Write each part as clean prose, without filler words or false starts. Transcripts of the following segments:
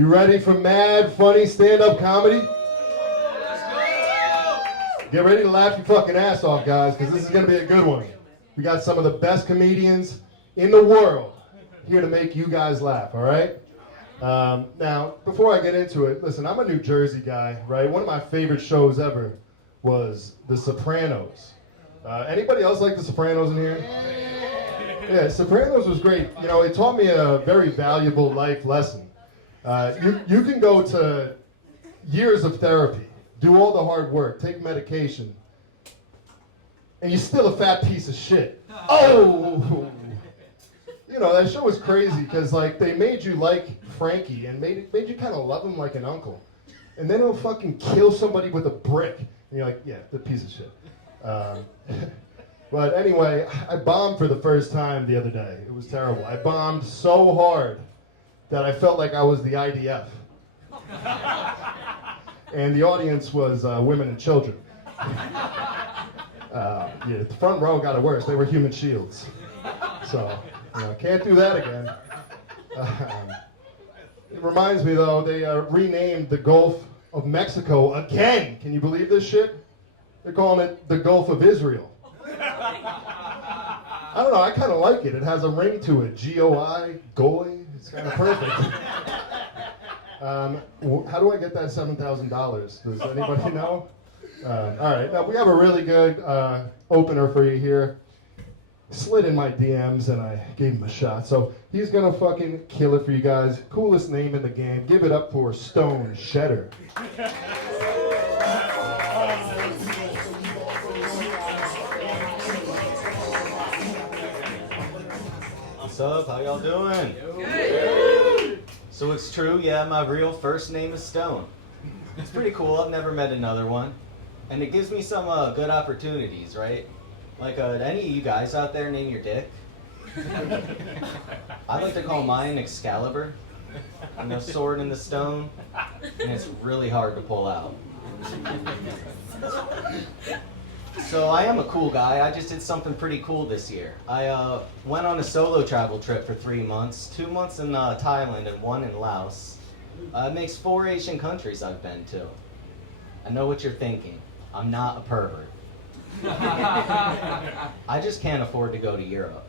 You ready for mad, funny stand-up comedy? Get ready to laugh your fucking ass off, guys, because this is going to be a good one. We got some of the best comedians in the world here to make you guys laugh, all right? Now, before I get into it, listen, I'm a New Jersey guy, right? One of my favorite shows ever was The Sopranos. Anybody else like The Sopranos in here? Yeah, Sopranos was great. You know, it taught me a very valuable life lesson. You can go to years of therapy, do all the hard work, take medication, and you're still a fat piece of shit. Oh! You know, that show was crazy because, like, they made you like Frankie and made you kind of love him like an uncle. And then he'll fucking kill somebody with a brick. And you're like, yeah, the piece of shit. But anyway, I bombed for the first time the other day. It was terrible. I bombed so hard that I felt like I was the IDF. And the audience was women and children. Yeah, the front row got it worse. They were human shields. So, you know, can't do that again. It reminds me, though, they renamed the Gulf of Mexico again. Can you believe this shit? They're calling it the Gulf of Israel. I don't know, I kind of like it. It has a ring to it. G-O-I, Goy. It's kind of perfect. How do I get that $7,000? Does anybody know? All right, now we have a really good opener for you here. Slid in my DMs and I gave him a shot. So he's gonna fucking kill it for you guys. Coolest name in the game. Give it up for Stone Shedder. What's up? How y'all doing? Good. So it's true, yeah, my real first name is Stone. It's pretty cool. I've never met another one. And it gives me some good opportunities, right? Like, any of you guys out there name your dick? I like to call mine Excalibur. You know, sword in the stone. And it's really hard to pull out. So I am a cool guy. I just did something pretty cool this year. I went on a solo travel trip for 3 months. 2 months in Thailand and 1 in Laos. It makes 4 Asian countries I've been to. I know what you're thinking. I'm not a pervert. I just can't afford to go to Europe.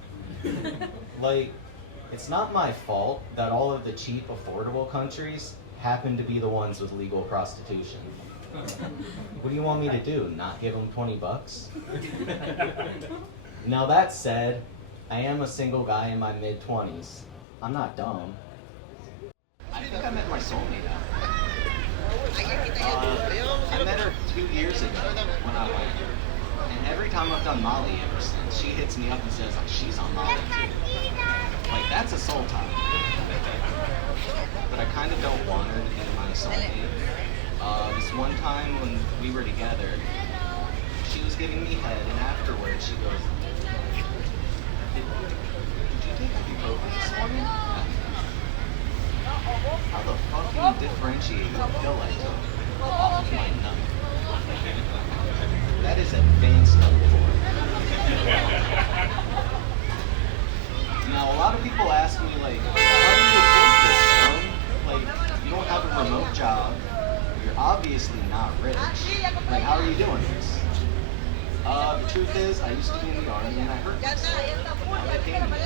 Like, it's not my fault that all of the cheap, affordable countries happen to be the ones with legal prostitution. What do you want me to do? Not give them 20 bucks? Now that said, I am a single guy in my mid-20s. I'm not dumb. I think I met my soulmate out there. I met her 2 years ago when I went. And every time I've done Molly ever since, she hits me up and says, like, she's on Molly too. Like, that's a soul tie. But I kind of don't want her to be my soulmate. This one time when we were together, she was giving me head, and afterwards she goes, did you take ibuprofen this morning? How the fuck can you differentiate a pill I took off of my nut? That is advanced number 4. Now, a lot of people ask me, like, how do you afford this, Stone? Like, you don't have a remote job. You're obviously not rich. Like, how are you doing this? The truth is, I used to be in the army and I hurt myself. Now they pay me.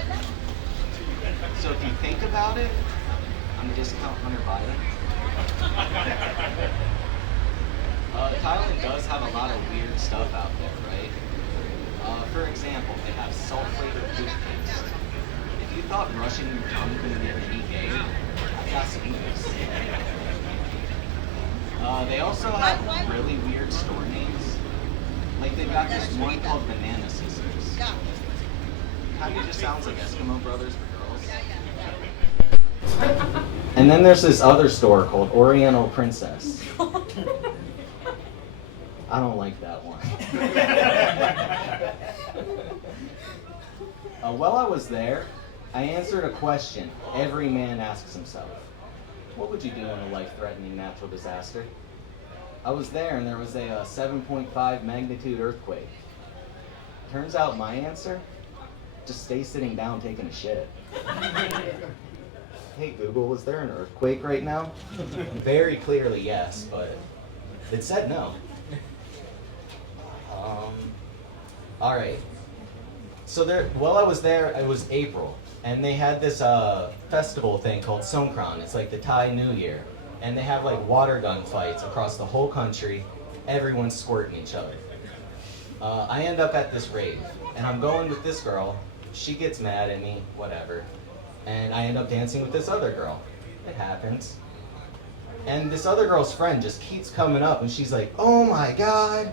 So if you think about it, I'm discount Hunter Biden. Thailand does have a lot of weird stuff out there, right? For example, they have salt-flavored toothpaste. If you thought brushing your tongue couldn't get any gay, I've got some news. They also have really weird store names. Like, they've got this one called Banana Sisters. Kind of just sounds like Eskimo Brothers for girls. And then there's this other store called Oriental Princess. I don't like that one. While I was there, I answered a question every man asks himself. What would you do in a life-threatening natural disaster? I was there and there was a 7.5 magnitude earthquake. Turns out my answer? Just stay sitting down taking a shit. hey Google, is there an earthquake right now? Very clearly yes, but it said no. All right. So while I was there, it was April, and they had this festival thing called Songkran. It's like the Thai New Year, and they have like water gun fights across the whole country. Everyone's squirting each other. I end up at this rave, and I'm going with this girl. She gets mad at me, whatever, and I end up dancing with this other girl. It happens. And this other girl's friend just keeps coming up, and she's like, "Oh my God,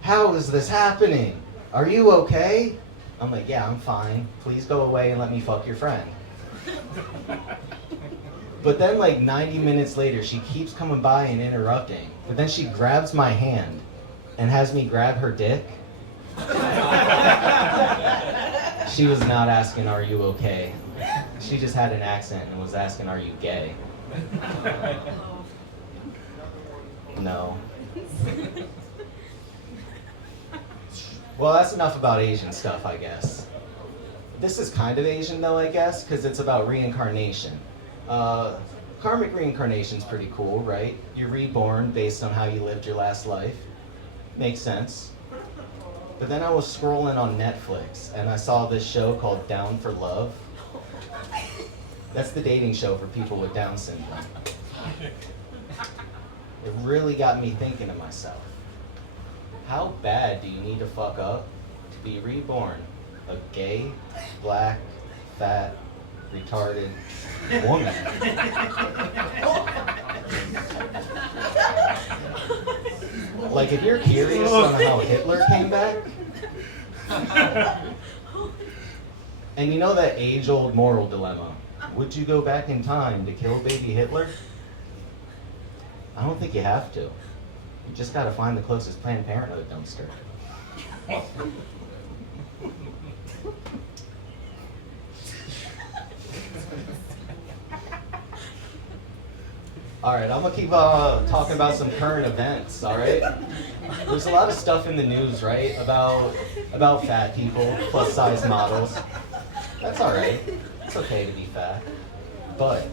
how is this happening? Are you okay?" I'm like, "Yeah, I'm fine. Please go away and let me fuck your friend." But then like 90 minutes later, she keeps coming by and interrupting. But then she grabs my hand and has me grab her dick. She was not asking, "Are you okay?" She just had an accent and was asking, "Are you gay?" No. Well, that's enough about Asian stuff, I guess. This is kind of Asian, though, I guess, because it's about reincarnation. Karmic reincarnation's pretty cool, right? You're reborn based on how you lived your last life. Makes sense. But then I was scrolling on Netflix, and I saw this show called Down for Love. That's the dating show for people with Down syndrome. It really got me thinking to myself, how bad do you need to fuck up to be reborn a gay, black, fat, retarded woman? Like, if you're curious on how Hitler came back, and you know that age-old moral dilemma, would you go back in time to kill baby Hitler? I don't think you have to. You just gotta find the closest Planned Parenthood dumpster. All right, I'm gonna keep talking about some current events, all right? There's a lot of stuff in the news, right, about fat people, plus size models. That's all right. It's okay to be fat. But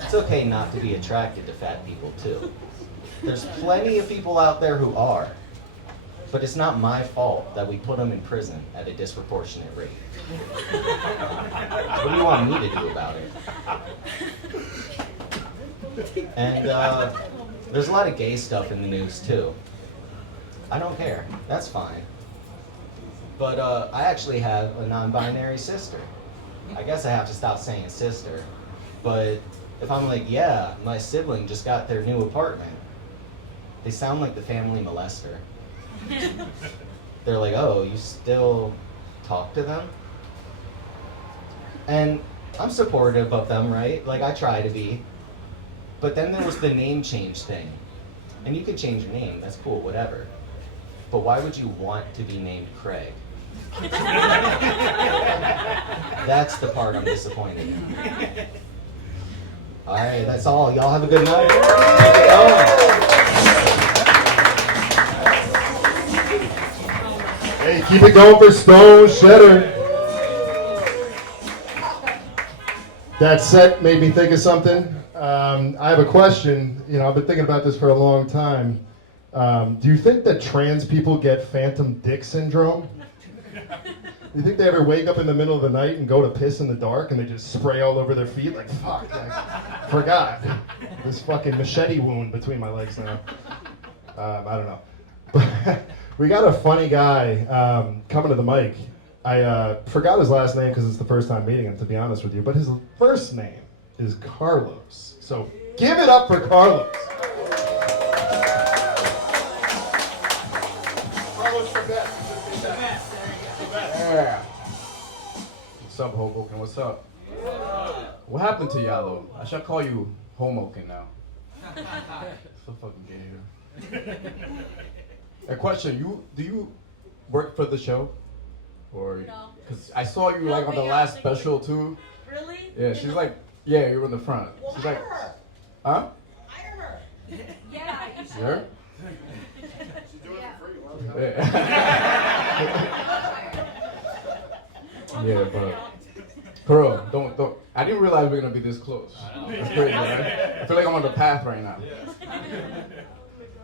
it's okay not to be attracted to fat people, too. There's plenty of people out there who are. But it's not my fault that we put them in prison at a disproportionate rate. What do you want me to do about it? And there's a lot of gay stuff in the news, too. I don't care. That's fine. But I actually have a non-binary sister. I guess I have to stop saying sister. But if I'm like, yeah, my sibling just got their new apartment, they sound like the family molester. They're like, "Oh, you still talk to them?" And I'm supportive of them, right? Like, I try to be. But then there was the name change thing. And you can change your name, that's cool, whatever. But why would you want to be named Craig? That's the part I'm disappointed in. All right, that's all. Y'all have a good night. Hey, keep it going for Stone Shedder. That set made me think of something. I have a question. You know, I've been thinking about this for a long time. Do you think that trans people get phantom dick syndrome? You think they ever wake up in the middle of the night and go to piss in the dark and they just spray all over their feet? Like, fuck, I forgot. This fucking machete wound between my legs now. I don't know. But we got a funny guy coming to the mic. I forgot his last name because it's the first time meeting him, to be honest with you. But his first name is Carlos. So give it up for Carlos. Carlos the best. Yeah. What's up, Hoboken? What's up? What happened to y'all, though? I should call you Homoken now. So fucking gay here. A question, do you work for the show? Or, No. Because I saw you like on the last special too. Really? Yeah, she's like, yeah, you're in the front. Well, She's hire like, her. huh? Hire her. Yeah, you should. Sure? She's doing it for free. Yeah. Yeah, but for real, don't I didn't realize we were gonna be this close. That's crazy, right? I feel like I'm on the path right now.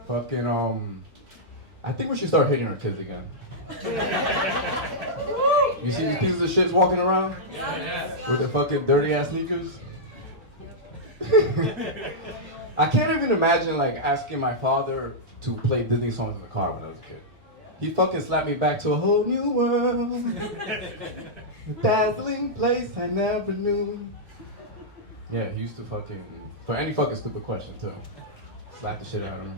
Fucking I think we should start hitting our kids again. You see these pieces of shits walking around with their fucking dirty ass sneakers? I can't even imagine like asking my father to play Disney songs in the car when I was a kid. He fucking slapped me back to a whole new world. A dazzling place I never knew. Yeah, he used to fucking, for any fucking stupid question too, slap the shit out of me.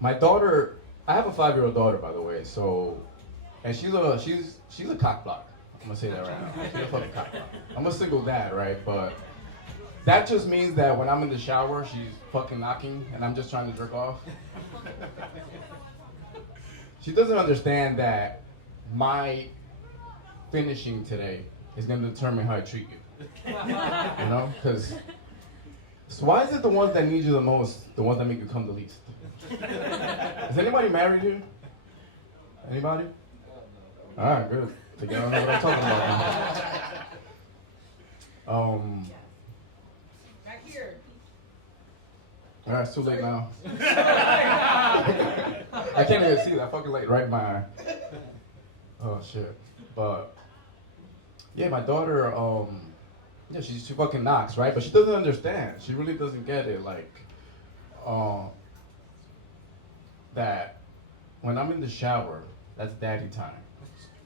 My daughter, I have a 5-year-old daughter, by the way, so, and she's a cock block. I'm gonna say that right now. She's a fucking cock block. I'm a single dad, right? But that just means that when I'm in the shower, she's fucking knocking, and I'm just trying to jerk off. She doesn't understand that my finishing today is gonna determine how I treat you. You know? Because, so why is it the ones that need you the most, the ones that make you come the least? Is anybody married here? Anybody? Alright, good. I don't know what I'm talking about now. Back here. Alright, it's too late now. I can't even see that fucking light right in my eye. Oh shit. But yeah, my daughter, yeah, she fucking knocks, right? But she doesn't understand. She really doesn't get it. Like, that when I'm in the shower, that's daddy time.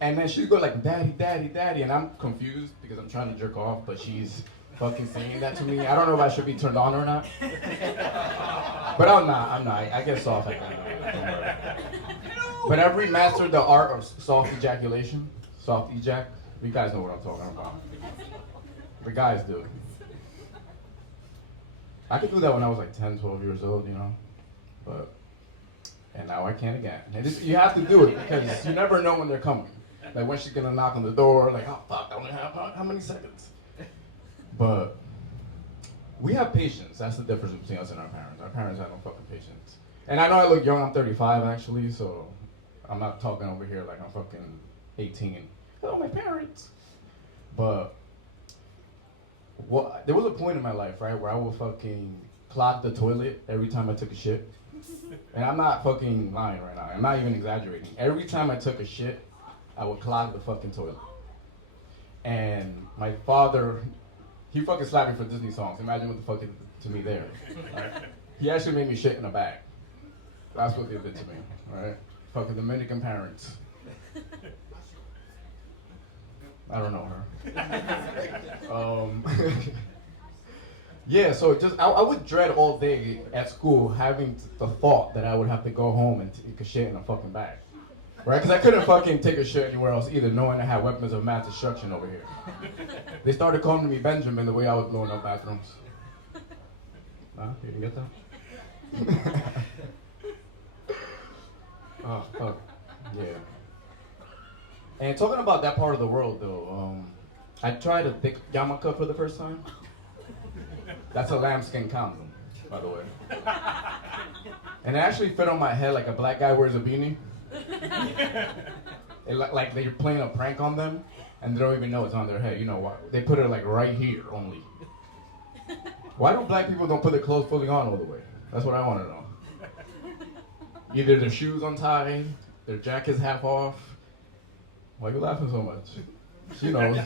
And then she'd go like, daddy, daddy, daddy, and I'm confused because I'm trying to jerk off, but she's fucking saying that to me. I don't know if I should be turned on or not. But I'm not. I get soft like that. But I've remastered the art of soft ejaculation. Soft ejac. You guys know what I'm talking about. The guys do. I could do that when I was like 10, 12 years old, you know? But, and now I can again. And you have to do it because you never know when they're coming. Like when she's gonna knock on the door, like, oh fuck, I only have how many seconds? But we have patience. That's the difference between us and our parents. Our parents have no fucking patience. And I know I look young, I'm 35 actually, so I'm not talking over here like I'm fucking 18. Hello, my parents. But there was a point in my life, right, where I would fucking clog the toilet every time I took a shit. And I'm not fucking lying right now. I'm not even exaggerating. Every time I took a shit, I would clog the fucking toilet. And my father, he fucking slapped me for Disney songs. Imagine what the fuck he did to me there. Right? He actually made me shit in a bag. That's what they did to me, right? Fucking Dominican parents. I don't know her. Yeah, so just I would dread all day at school having the thought that I would have to go home and take a shit in a fucking bag, right? Because I couldn't fucking take a shit anywhere else either, knowing I had weapons of mass destruction over here. They started calling me Benjamin the way I was blowing up bathrooms. Huh? You didn't get that? Oh fuck, yeah. And talking about that part of the world though, I tried a thick yarmulke for the first time. That's a lambskin condom, by the way. And it actually fit on my head like a black guy wears a beanie. Like they're playing a prank on them, and they don't even know it's on their head. You know why? They put it like right here only. Why do black people don't put their clothes fully on all the way? That's what I want to know. Either their shoes untied, their jacket's half off. Why are you laughing so much? She knows.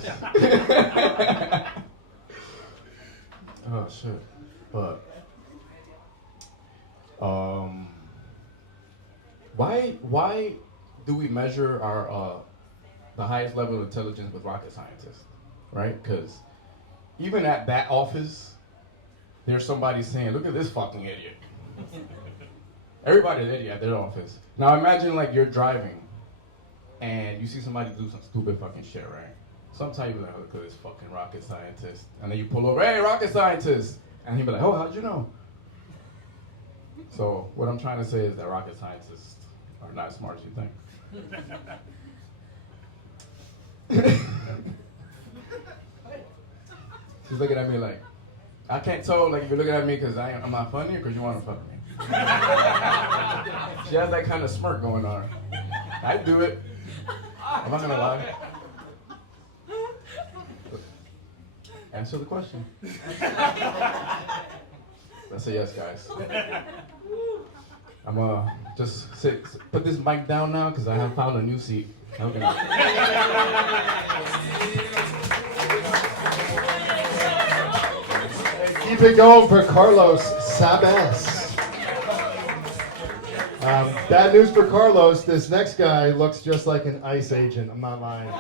Oh shit. But why do we measure our the highest level of intelligence with rocket scientists, right? Because even at that office, there's somebody saying, "Look at this fucking idiot." Everybody's an idiot at their office. Now imagine like you're driving and you see somebody do some stupid fucking shit, right? Sometimes you be like, oh, look at this fucking rocket scientist. And then you pull over, hey, rocket scientist! And he'd be like, oh, how'd you know? So what I'm trying to say is that rocket scientists are not as smart as you think. She's looking at me like, I can't tell like if you're looking at me because I'm not funny or because you want to fuck me. She has that kind of smirk going on. I'd do it. I'm not gonna lie. Answer the question. That's a yes, guys. I'm just put this mic down now because I have found a new seat. Okay. Keep it going for Carlos Sabas. Bad news for Carlos. This next guy looks just like an ICE agent. I'm not lying.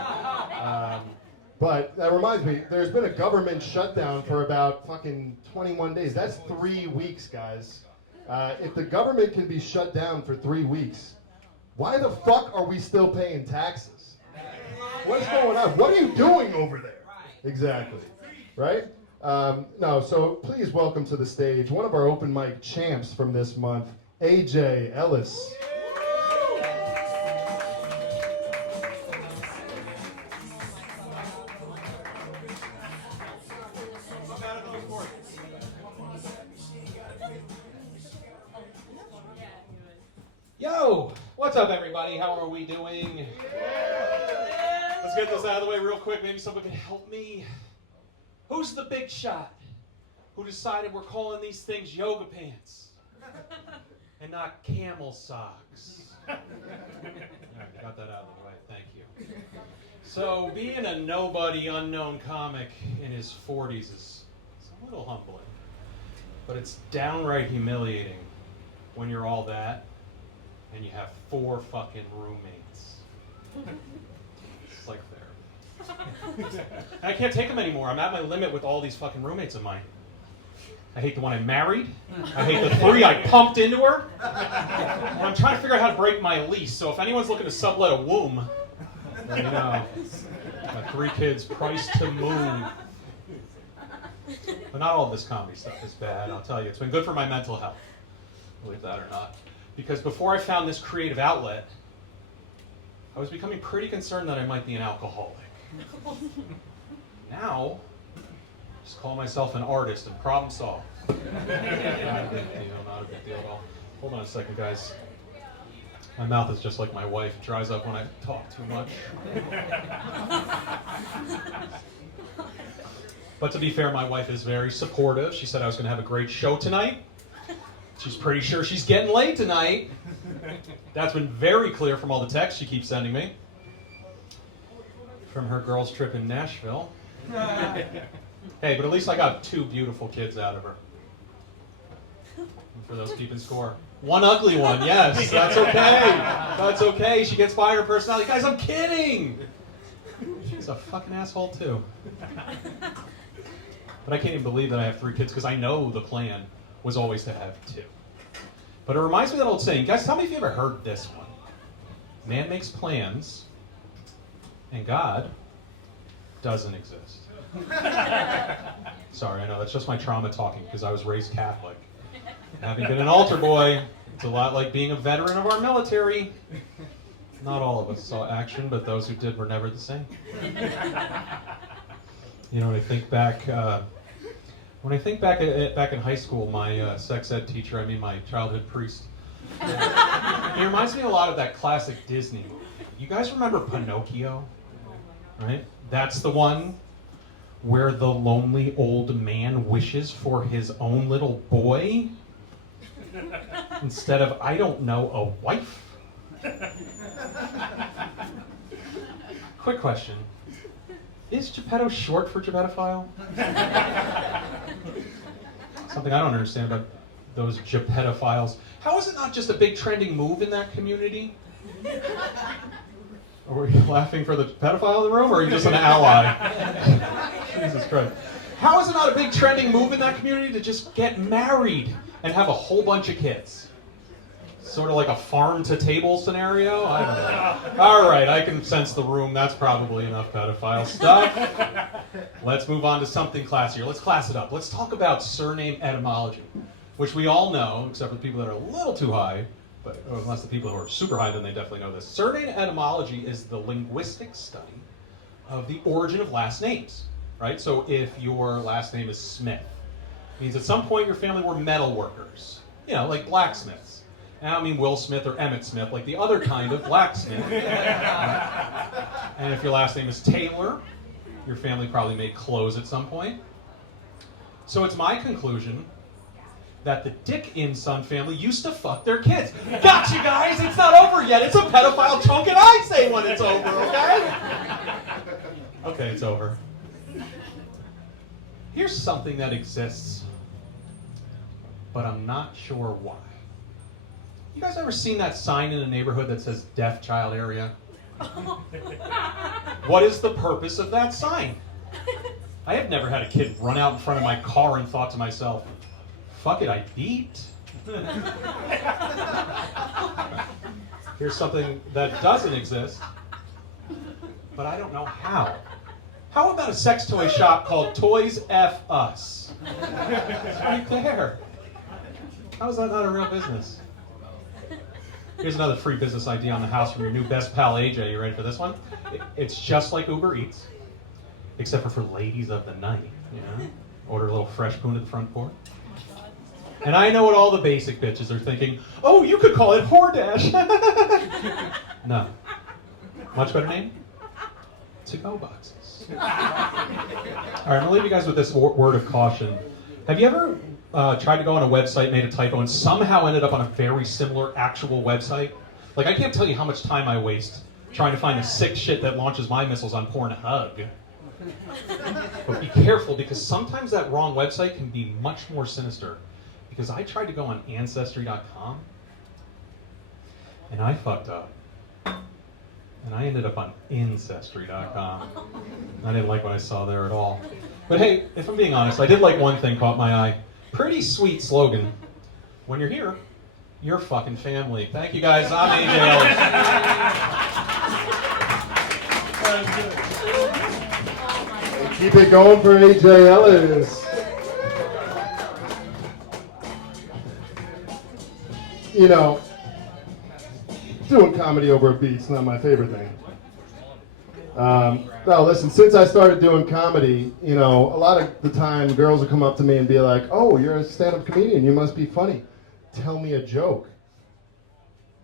But that reminds me, there's been a government shutdown for about fucking 21 days. That's 3 weeks, guys. If the government can be shut down for 3 weeks, why the fuck are we still paying taxes? What's going on? What are you doing over there? Exactly. Right? No, so please welcome to the stage one of our open mic champs from this month, AJ Ellis. Yo, what's up, everybody? How are we doing? Let's get this out of the way real quick. Maybe someone can help me. Who's the big shot who decided we're calling these things yoga pants and not camel socks? All right, got that out of the way. Thank you. So, being a nobody, unknown comic in his 40s is a little humbling, but it's downright humiliating when you're all that and you have 4 fucking roommates. It's like therapy. I can't take them anymore. I'm at my limit with all these fucking roommates of mine. I hate the one I married. I hate the 3 I pumped into her. And I'm trying to figure out how to break my lease. So if anyone's looking to sublet a womb, then you know, got 3 kids, price to move. But not all of this comedy stuff is bad, I'll tell you. It's been good for my mental health, believe that or not. Because before I found this creative outlet, I was becoming pretty concerned that I might be an alcoholic. Now, I just call myself an artist and problem solve. Not a big deal, not a big deal at all. Hold on a second, guys. My mouth is just like my wife. It dries up when I talk too much. But to be fair, my wife is very supportive. She said I was going to have a great show tonight. She's pretty sure she's getting late tonight. That's been very clear from all the texts she keeps sending me. From her girls' trip in Nashville. Hey, but at least I got 2 beautiful kids out of her. And for those keeping score. 1 ugly one, yes. That's okay. That's okay. She gets by her personality. Guys, I'm kidding. She's a fucking asshole, too. But I can't even believe that I have 3 kids because I know the plan was always to have 2. But it reminds me of that old saying. Guys, tell me if you ever heard this one. Man makes plans, and God doesn't exist. Sorry, I know, that's just my trauma talking because I was raised Catholic. Having been an altar boy, it's a lot like being a veteran of our military. Not all of us saw action, but those who did were never the same. You know, when I think back back in high school, my sex ed teacher, my childhood priest, he reminds me a lot of that classic Disney movie. You guys remember Pinocchio? Right? That's the one where the lonely old man wishes for his own little boy instead of, I don't know, a wife? Quick question. Is Geppetto short for Geppettophile? Something I don't understand about those Geppetophiles. How is it not just a big trending move in that community? Or were you laughing for the pedophile in the room, or are you just an ally? Jesus Christ. How is it not a big trending move in that community to just get married and have a whole bunch of kids? Sort of like a farm-to-table scenario? I don't know. All right, I can sense the room. That's probably enough pedophile stuff. Let's move on to something classier. Let's class it up. Let's talk about surname etymology, which we all know, except for the people that are a little too high, but unless the people who are super high, then they definitely know this. Surname etymology is the linguistic study of the origin of last names, right? So if your last name is Smith, it means at some point your family were metal workers, like blacksmiths. And I don't mean Will Smith or Emmett Smith, like the other kind of blacksmith. And if your last name is Taylor, Your family probably made clothes at some point. So it's my conclusion that the Dick in Son family used to fuck their kids. Gotcha, guys! It's not over yet. It's a pedophile joke, and I say when it's over, okay? Okay, it's over. Here's something that exists, but I'm not sure why. You guys ever seen that sign in a neighborhood that says deaf child area? What is the purpose of that sign? I have never had a kid run out in front of my car and thought to myself, fuck it, I beeped. Here's something that doesn't exist, but I don't know how. How about a sex toy shop called Toys F Us? It's right there. How is that not a real business? Here's another free business idea on the house from your new best pal, AJ. You ready for this one? It's just like Uber Eats, except for ladies of the night, you know? Order a little fresh poon at the front porch. And I know what all the basic bitches are thinking. Oh, you could call it Hordash. No. Much better name? To-go boxes. All right, I'm gonna leave you guys with this word of caution. Have you ever tried to go on a website, made a typo, and somehow ended up on a very similar actual website? Like, I can't tell you how much time I waste trying to find the sick shit that launches my missiles on Pornhub. But be careful, because sometimes that wrong website can be much more sinister. Because I tried to go on Ancestry.com, and I fucked up. And I ended up on Ancestry.com. I didn't like what I saw there at all. But hey, if I'm being honest, I did like one thing caught my eye. Pretty sweet slogan. When you're here, you're fucking family. Thank you guys. I'm AJ Ellis. Keep it going for AJ Ellis. You know, doing comedy over a beat's not my favorite thing. No, listen, since I started doing comedy, you know, a lot of the time girls will come up to me and be like, oh, you're a stand-up comedian, you must be funny. Tell me a joke.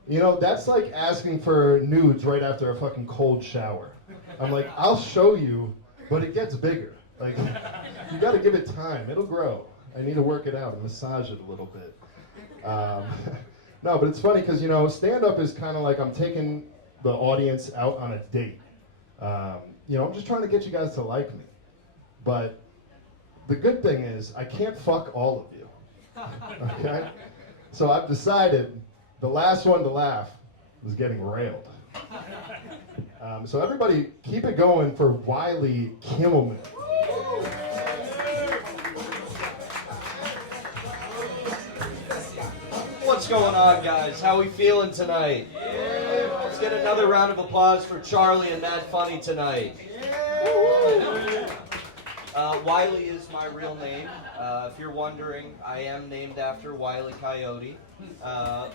You know, that's like asking for nudes right after a fucking cold shower. I'm like, I'll show you, but it gets bigger. Like, you gotta give it time, it'll grow. I need to work it out and massage it a little bit. No, but it's funny because, you know, stand-up is kind of like I'm taking the audience out on a date. You know, I'm just trying to get you guys to like me. But the good thing is I can't fuck all of you. Okay? So I've decided the last one to laugh was getting railed. So everybody keep it going for Wiley Kimmelman. What's going on, guys? How we feeling tonight? Yeah. Let's get another round of applause for Charlie and Mad Funny tonight. Yeah. Wiley is my real name. If you're wondering, I am named after Wile E. Coyote,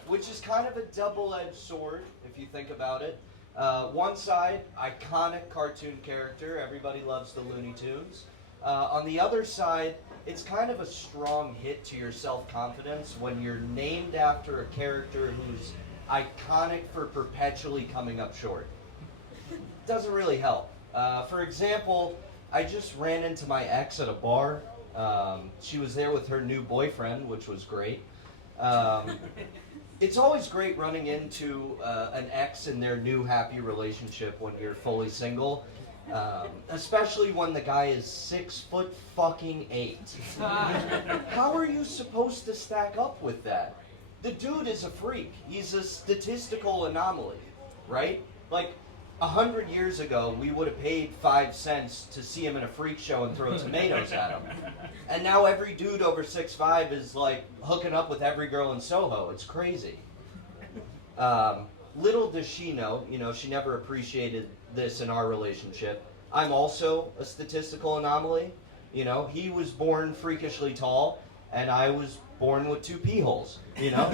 which is kind of a double-edged sword, if you think about it. One side, iconic cartoon character. Everybody loves the Looney Tunes. On the other side, it's kind of a strong hit to your self-confidence when you're named after a character who's iconic for perpetually coming up short. Doesn't really help. For example, I just ran into my ex at a bar. She was there with her new boyfriend, which was great. It's always great running into an ex in their new happy relationship when you're fully single. Especially when the guy is 6'8". How are you supposed to stack up with that? The dude is a freak. He's a statistical anomaly, right? Like 100 years ago, we would have paid 5 cents to see him in a freak show and throw tomatoes at him. And now every dude over 6'5" is like hooking up with every girl in Soho. It's crazy. Little does she know, she never appreciated this in our relationship. I'm also a statistical anomaly. He was born freakishly tall, and I was born with 2 pee holes.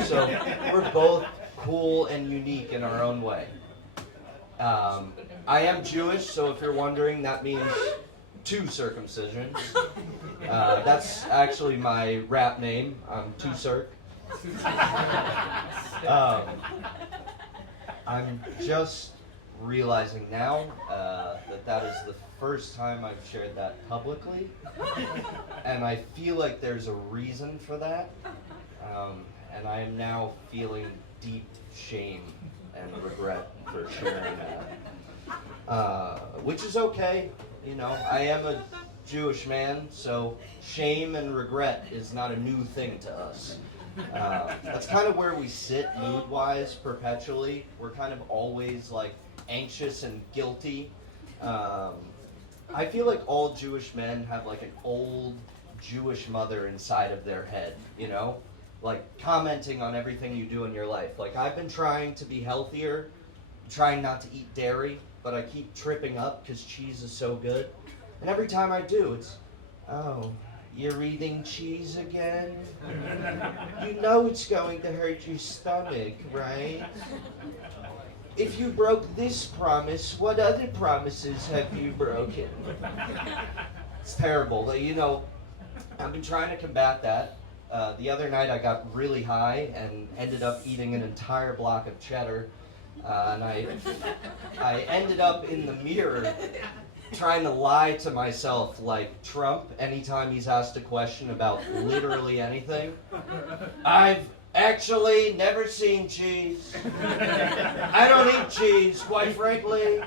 So we're both cool and unique in our own way. I am Jewish, so if you're wondering, that means 2 circumcisions. That's actually my rap name. I'm 2 Circ. I'm just realizing now that is the first time I've shared that publicly, and I feel like there's a reason for that, and I am now feeling deep shame and regret for sharing that, which is okay. You know, I am a Jewish man, so shame and regret is not a new thing to us. That's kind of where we sit mood-wise perpetually. We're kind of always like anxious and guilty. I feel like all Jewish men have like an old Jewish mother inside of their head, you know? Like commenting on everything you do in your life. Like I've been trying to be healthier, trying not to eat dairy, but I keep tripping up because cheese is so good. And every time I do, it's, oh, you're eating cheese again? You know it's going to hurt your stomach, right? If you broke this promise, what other promises have you broken? It's terrible. You know, I've been trying to combat that. The other night I got really high and ended up eating an entire block of cheddar. And I ended up in the mirror trying to lie to myself like Trump anytime he's asked a question about literally anything. I've actually never seen cheese. I don't eat cheese, quite frankly.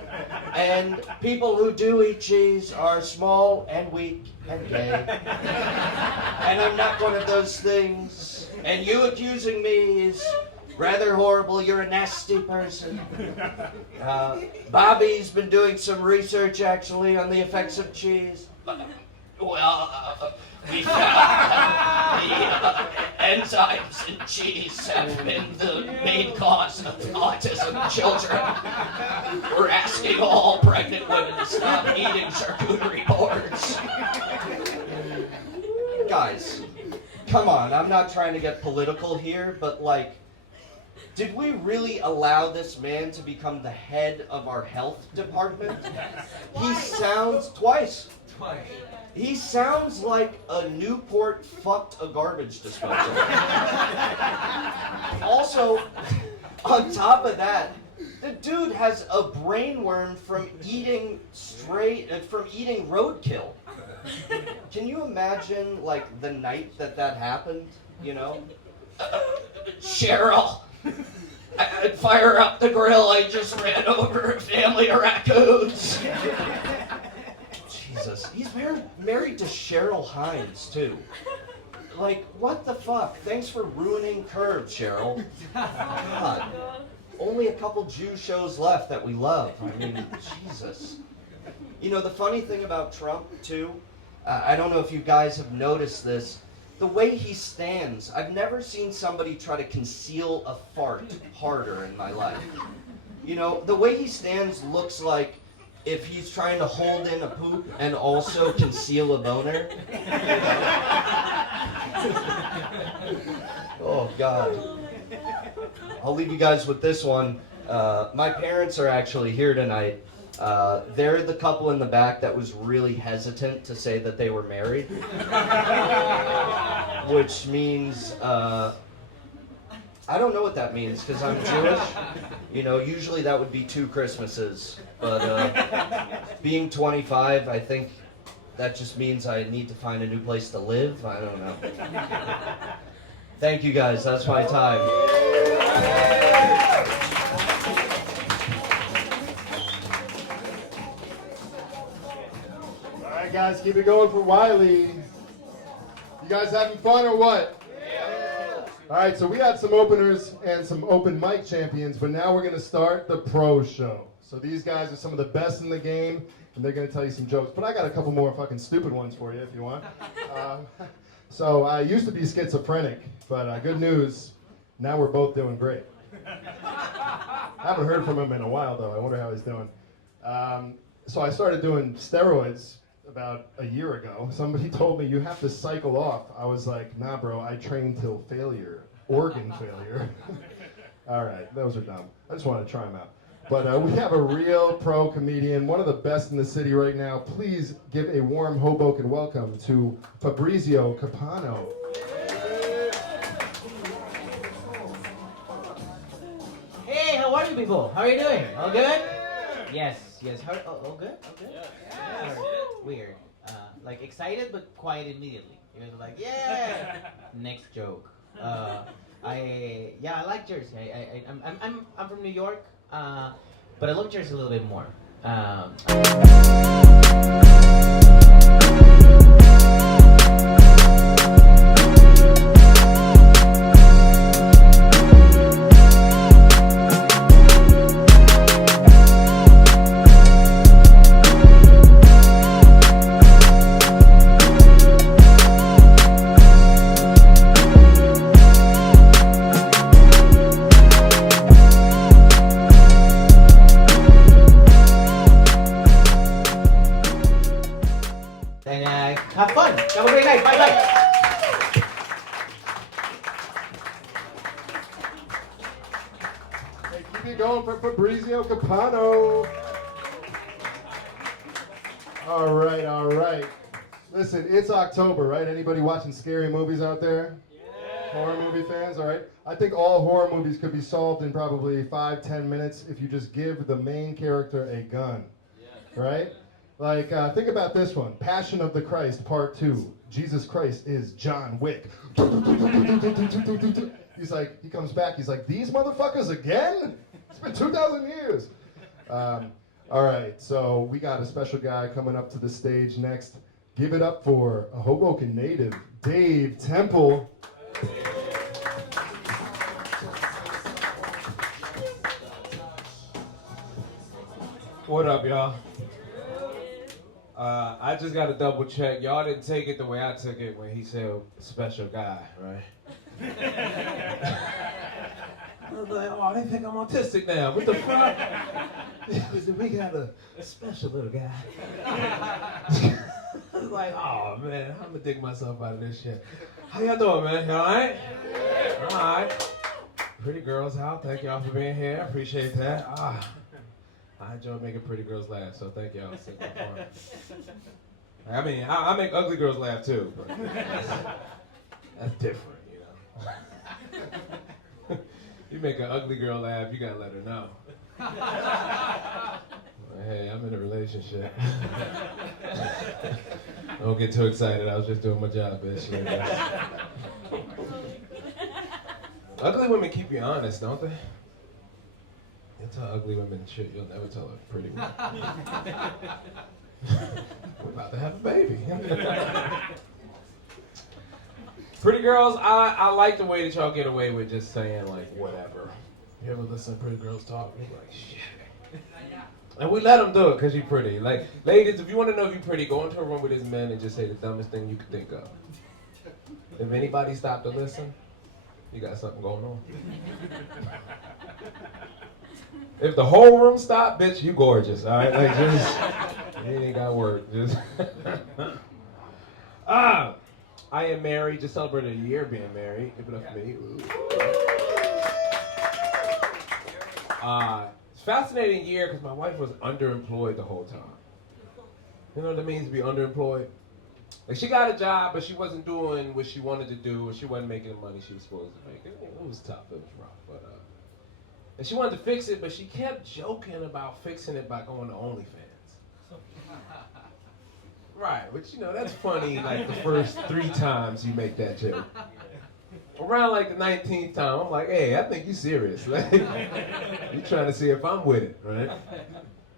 And people who do eat cheese are small and weak and gay. And I'm not one of those things. And you accusing me is rather horrible. You're a nasty person. Bobby's been doing some research actually on the effects of cheese. We found the enzymes in cheese have been the main cause of autism in children. We're asking all pregnant women to stop eating charcuterie boards. Guys, come on, I'm not trying to get political here, but like, did we really allow this man to become the head of our health department? He sounds twice. He sounds like a Newport fucked a garbage disposal. Also, on top of that, the dude has a brain worm from eating roadkill. Can you imagine like the night that happened? You know, Cheryl. I'd fire up the grill. I just ran over a family of raccoons. Jesus. He's married to Cheryl Hines, too. Like, what the fuck? Thanks for ruining Curb, Cheryl. God. Only a couple Jew shows left that we love. I mean, Jesus. You know, the funny thing about Trump, too, I don't know if you guys have noticed this, the way he stands, I've never seen somebody try to conceal a fart harder in my life. You know, the way he stands looks like if he's trying to hold in a poop and also conceal a boner. Oh, God. I'll leave you guys with this one. My parents are actually here tonight. They're the couple in the back that was really hesitant to say that they were married. Which means, I don't know what that means because I'm Jewish. You know, usually that would be 2 Christmases. But being 25, I think that just means I need to find a new place to live. I don't know. Thank you guys. That's my time. All right, guys, keep it going for Wiley. You guys having fun or what? All right, so we had some openers and some open mic champions, but now we're going to start the pro show. So these guys are some of the best in the game, and they're going to tell you some jokes. But I got a couple more fucking stupid ones for you if you want. So I used to be schizophrenic, but good news, now we're both doing great. I haven't heard from him in a while, though. I wonder how he's doing. So I started doing steroids about a year ago. Somebody told me you have to cycle off. I was like, nah, bro, I train till failure, organ failure. All right, those are dumb. I just wanted to try them out. But we have a real pro comedian, one of the best in the city right now. Please give a warm Hoboken welcome to Fabrizio Copano. Hey, how are you people? How are you doing? All good? Yes. How, oh, good? Okay. Yeah. Weird. Like excited but quiet immediately. You're like, yeah. Next joke. I like Jersey. I'm from New York, but I love Jersey a little bit more. And have fun. Have a great night. Bye bye. Hey, keep it going for Fabrizio Copano. All right. Listen, it's October, right? Anybody watching scary movies out there? Horror movie fans, all right? I think all horror movies could be solved in probably 5-10 minutes if you just give the main character a gun, right? Like, think about this one, Passion of the Christ, Part 2. Jesus Christ is John Wick. He's like, he comes back, he's like, these motherfuckers again? It's been 2,000 years. All right, so we got a special guy coming up to the stage next. Give it up for a Hoboken native, Dave Temple. What up, y'all? I just got to double check. Y'all didn't take it the way I took it when he said special guy, right? I was like, oh, they think I'm autistic now. What the fuck? We got a special little guy. I was like, oh, man, I'm going to dig myself out of this shit. How y'all doing, man? You all right? All right. Pretty girls out. Thank y'all for being here. I appreciate that. I enjoy making pretty girls laugh, so thank y'all. I mean, I make ugly girls laugh too, but that's different, you know. You make an ugly girl laugh, you gotta let her know. Hey, I'm in a relationship. Don't get too excited, I was just doing my job, bitch. Ugly women keep you honest, don't they? You tell ugly women shit, you'll never tell a pretty woman. We're about to have a baby. Pretty girls, I like the way that y'all get away with just saying, like, whatever. You ever listen to pretty girls talk? You're like, shit. And we let them do it because you're pretty. Like, ladies, if you want to know if you're pretty, go into a room with this man and just say the dumbest thing you can think of. If anybody stopped to listen, you got something going on. If the whole room stopped, bitch, you gorgeous, all right? Like, just, you ain't got work, just. I am married, just celebrated a year being married. Give it up for me. It's a fascinating year because my wife was underemployed the whole time. You know what it means to be underemployed? Like, she got a job, but she wasn't doing what she wanted to do, and she wasn't making the money she was supposed to make. It was tough, it was rough, but and she wanted to fix it, but she kept joking about fixing it by going to OnlyFans. Right, which, you know, that's funny, like, the first 3 times you make that joke. Around, like, the 19th time, I'm like, hey, I think you're serious. Like, you're trying to see if I'm with it, right?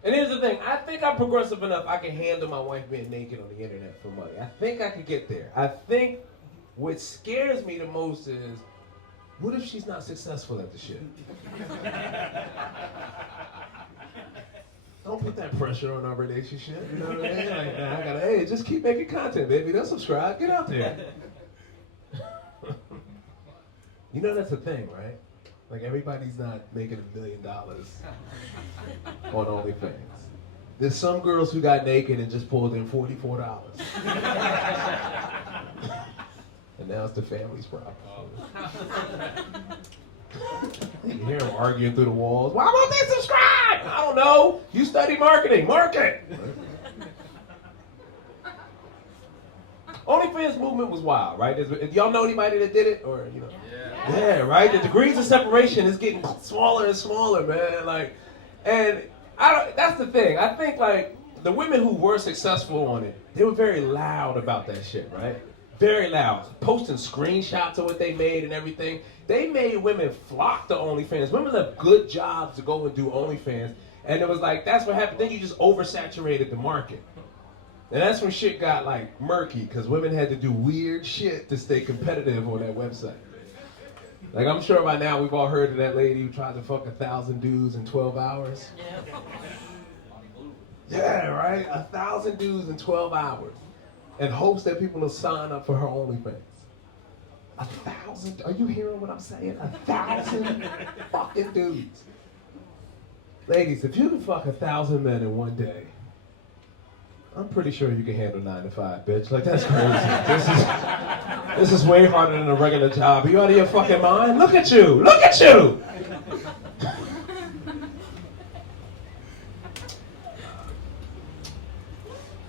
And here's the thing, I think I'm progressive enough I can handle my wife being naked on the internet for money. I think I could get there. I think what scares me the most is, what if she's not successful at the shit? Don't put that pressure on our relationship, you know what I mean? Like, nah, I gotta, hey, just keep making content, baby. Don't subscribe, get out there. You know that's a thing, right? Like, everybody's not making $1 million on OnlyFans. There's some girls who got naked and just pulled in $44. And now it's the family's problem. You hear them arguing through the walls. Why won't they subscribe? I don't know. You study marketing. Market. OnlyFans movement was wild, right? Y'all know anybody that did it? Or, you know? Yeah, right? The degrees of separation is getting smaller and smaller, man. Like, and That's the thing. I think like the women who were successful on it, they were very loud about that shit, right? Very loud, posting screenshots of what they made and everything. They made women flock to OnlyFans. Women left good jobs to go and do OnlyFans, and it was like that's what happened. Then you just oversaturated the market, and that's when shit got like murky because women had to do weird shit to stay competitive on that website. Like I'm sure by now we've all heard of that lady who tried to fuck 1,000 dudes in 12 hours. Yeah, right? 1,000 dudes in 12 hours. In hopes that people will sign up for her OnlyFans. 1,000, are you hearing what I'm saying? 1,000 fucking dudes. Ladies, if you can fuck 1,000 men in one day, I'm pretty sure you can handle 9 to 5, bitch. Like, that's crazy. This is way harder than a regular job. Are you out of your fucking mind? Look at you! Look at you!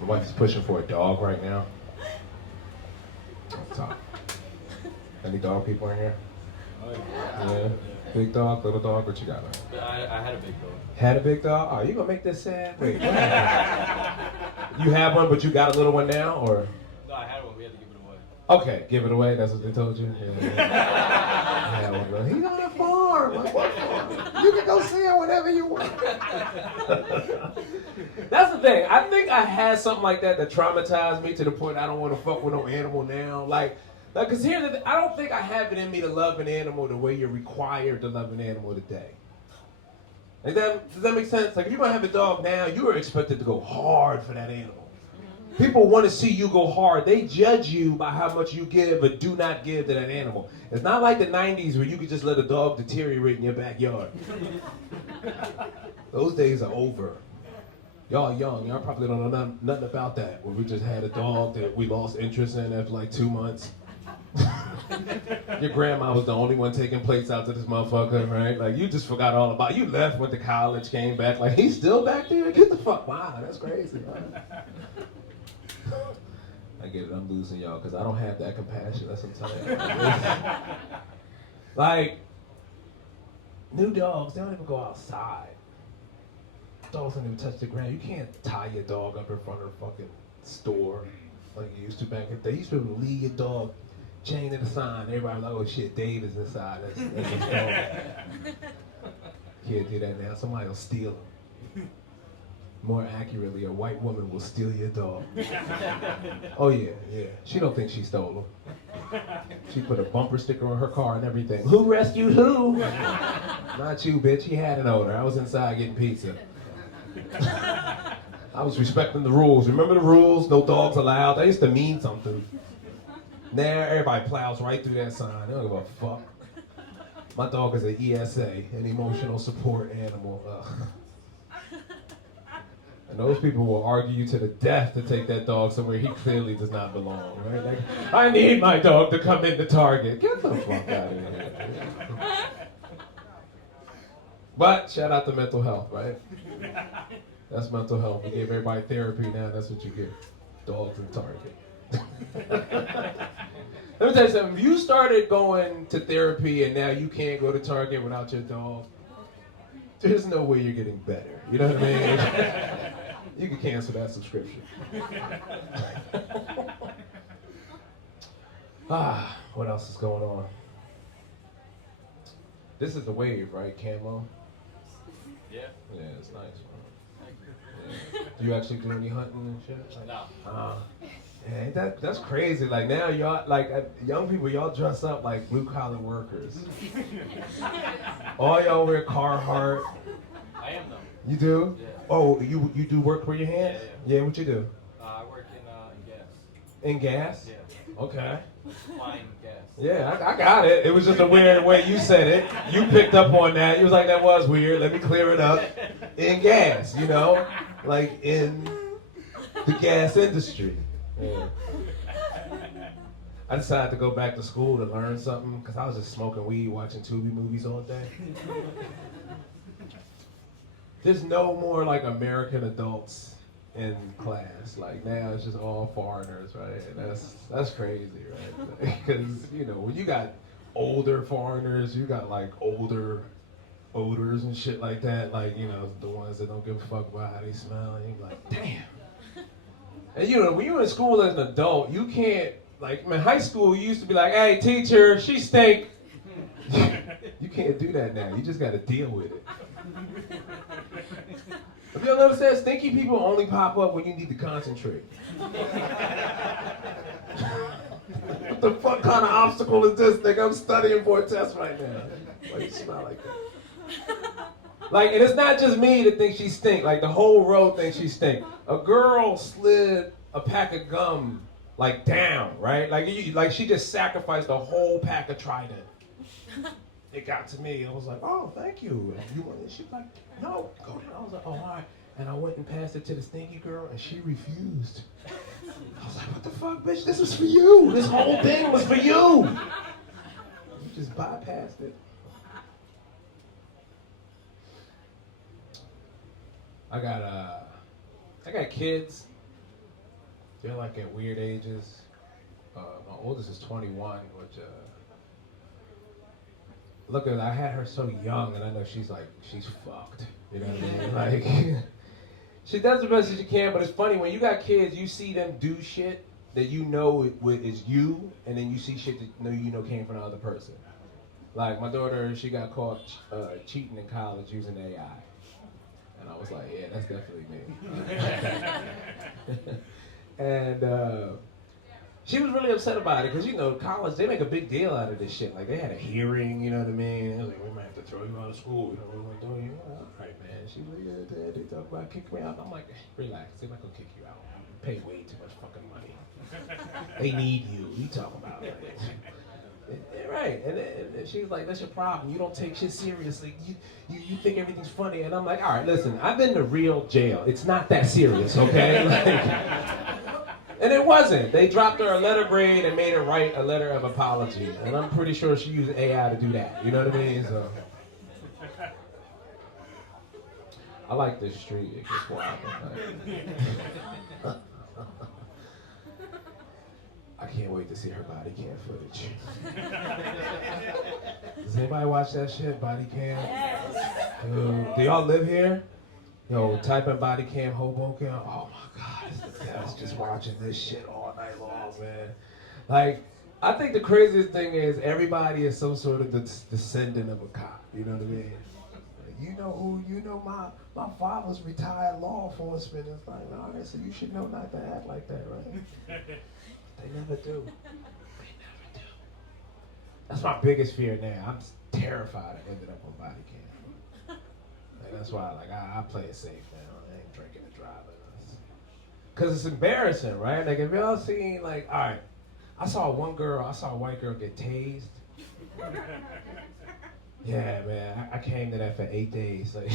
My wife is pushing for a dog right now. Top. Any dog people in here? Yeah. Big dog, little dog, what you got? I had a big dog. Had a big dog? Oh, you gonna make this sad? Wait, what happened? You have one, but you got a little one now, or? No, I had one. We had to give it away. Okay, give it away. That's what they told you. Yeah. Well, he's on a farm. Like, what farm? You can go see him whenever you want. That's the thing. I think I had something like that traumatized me to the point I don't want to fuck with no animal now. Like, cause I don't think I have it in me to love an animal the way you're required to love an animal today. Like does that make sense? Like if you're gonna have a dog now, you are expected to go hard for that animal. People want to see you go hard. They judge you by how much you give or do not give to that animal. It's not like the 90s where you could just let a dog deteriorate in your backyard. Those days are over. Y'all young, y'all probably don't know nothing about that. Where we just had a dog that we lost interest in after like 2 months. Your grandma was the only one taking plates out to this motherfucker, right? Like you just forgot all about it. You left, went to college, came back, like he's still back there? Get the fuck, wow, that's crazy. Right? I get it, I'm losing y'all because I don't have that compassion, that's what I'm telling you. Like, new dogs, they don't even go outside. Dogs don't even touch the ground. You can't tie your dog up in front of the fucking store like you used to back in the day. You used to be able to leave your dog chained in a sign. Everybody was like, oh shit, Dave is inside. That's his dog. Can't do that now. Somebody will steal him. More accurately, a white woman will steal your dog. Oh yeah. She don't think she stole him. She put a bumper sticker on her car and everything. Who rescued who? Not you, bitch. He had an owner. I was inside getting pizza. I was respecting the rules. Remember the rules? No dogs allowed. That used to mean something. Now everybody plows right through that sign. They don't give a fuck. My dog is an ESA, an emotional support animal. And those people will argue you to the death to take that dog somewhere he clearly does not belong, right? Like, I need my dog to come into Target. Get the fuck out of here. But shout out to mental health, right? That's mental health. We gave everybody therapy now. That's what you get. Dogs in Target. Let me tell you something. If you started going to therapy and now you can't go to Target without your dog, there's no way you're getting better. You know what I mean? You can cancel that subscription. What else is going on? This is the wave, right, Camo? Yeah. Yeah, it's nice, man. Yeah. Do you actually do any hunting and shit? Like, No. Yeah, that's crazy. Like now, y'all, like young people, y'all dress up like blue collar workers. All y'all wear Carhartt. I am though. You do? Yeah. Oh, you do work for your hands? Yeah. Yeah, what you do? I work in gas. In gas? Yeah. Okay. Flying gas. Yeah, I got it. It was just a weird way you said it. You picked up on that. You was like, that was weird. Let me clear it up. In gas, you know? Like in the gas industry. Yeah. I decided to go back to school to learn something because I was just smoking weed, watching Tubi movies all day. There's no more like American adults in class. Like now it's just all foreigners, right? And that's crazy, right? Because you know when you got older foreigners, you got like older odors and shit like that, like, you know, the ones that don't give a fuck about how they smell, and you're like, damn. And you know, when you're in school as an adult, you can't, like, in high school, you used to be like, hey, teacher, she stink. You can't do that now. You just got to deal with it. Have you ever noticed that? Stinky people only pop up when you need to concentrate. What the fuck kind of obstacle is this, nigga? I'm studying for a test right now. Why you smell like that? Like, and it's not just me that thinks she stink. Like, the whole row thinks she stink. A girl slid a pack of gum, like, down, right? Like she just sacrificed a whole pack of Trident. It got to me. I was like, oh, thank you. And you want it? She was like, no, go ahead. I was like, oh, all right. And I went and passed it to the stinky girl, and she refused. I was like, what the fuck, bitch? This was for you. This whole thing was for you. You just bypassed it. I got kids. They're like at weird ages. My oldest is 21, which look at, I had her so young, and I know she's fucked. You know what I mean? Like, she does the best as she can, but it's funny when you got kids, you see them do shit that you know is you, and then you see shit that you know came from the other person. Like my daughter, she got caught cheating in college using AI. And I was like, yeah, that's definitely me. And she was really upset about it because, you know, college, they make a big deal out of this shit. Like, they had a hearing, you know what I mean? They was like, we might have to throw you out of school. You know what we're going to do? All right, man. She was like, yeah, Dad, they talk about kicking me out. I'm like, relax. They're not going to kick you out. You pay way too much fucking money. They need you. You talking about it. Right, and she was like, that's your problem. You don't take shit seriously. You think everything's funny. And I'm like, all right, listen, I've been to real jail. It's not that serious, okay? And it wasn't. They dropped her a letter grade and made her write a letter of apology. And I'm pretty sure she used AI to do that. You know what I mean? So I like this street. It gets wild. I can't wait to see her body cam footage. Does anybody watch that shit, body cam? Do y'all live here? Yo, type in body cam Hoboken. Oh my God, it's the best just watching this shit all night long, man. Like, I think the craziest thing is everybody is some sort of descendant of a cop. You know what I mean? You know who? You know my father's retired law enforcement. It's like, no, so you should know not to act like that, right? They never do. They never do. That's my biggest fear now. I'm terrified I ended up on body cam. And that's why, like, I play it safe now. I ain't drinking and driving. Because it's embarrassing, right? Like, if y'all seen, like, all right, I saw a white girl get tased. Yeah, man, I came to that for 8 days. Like,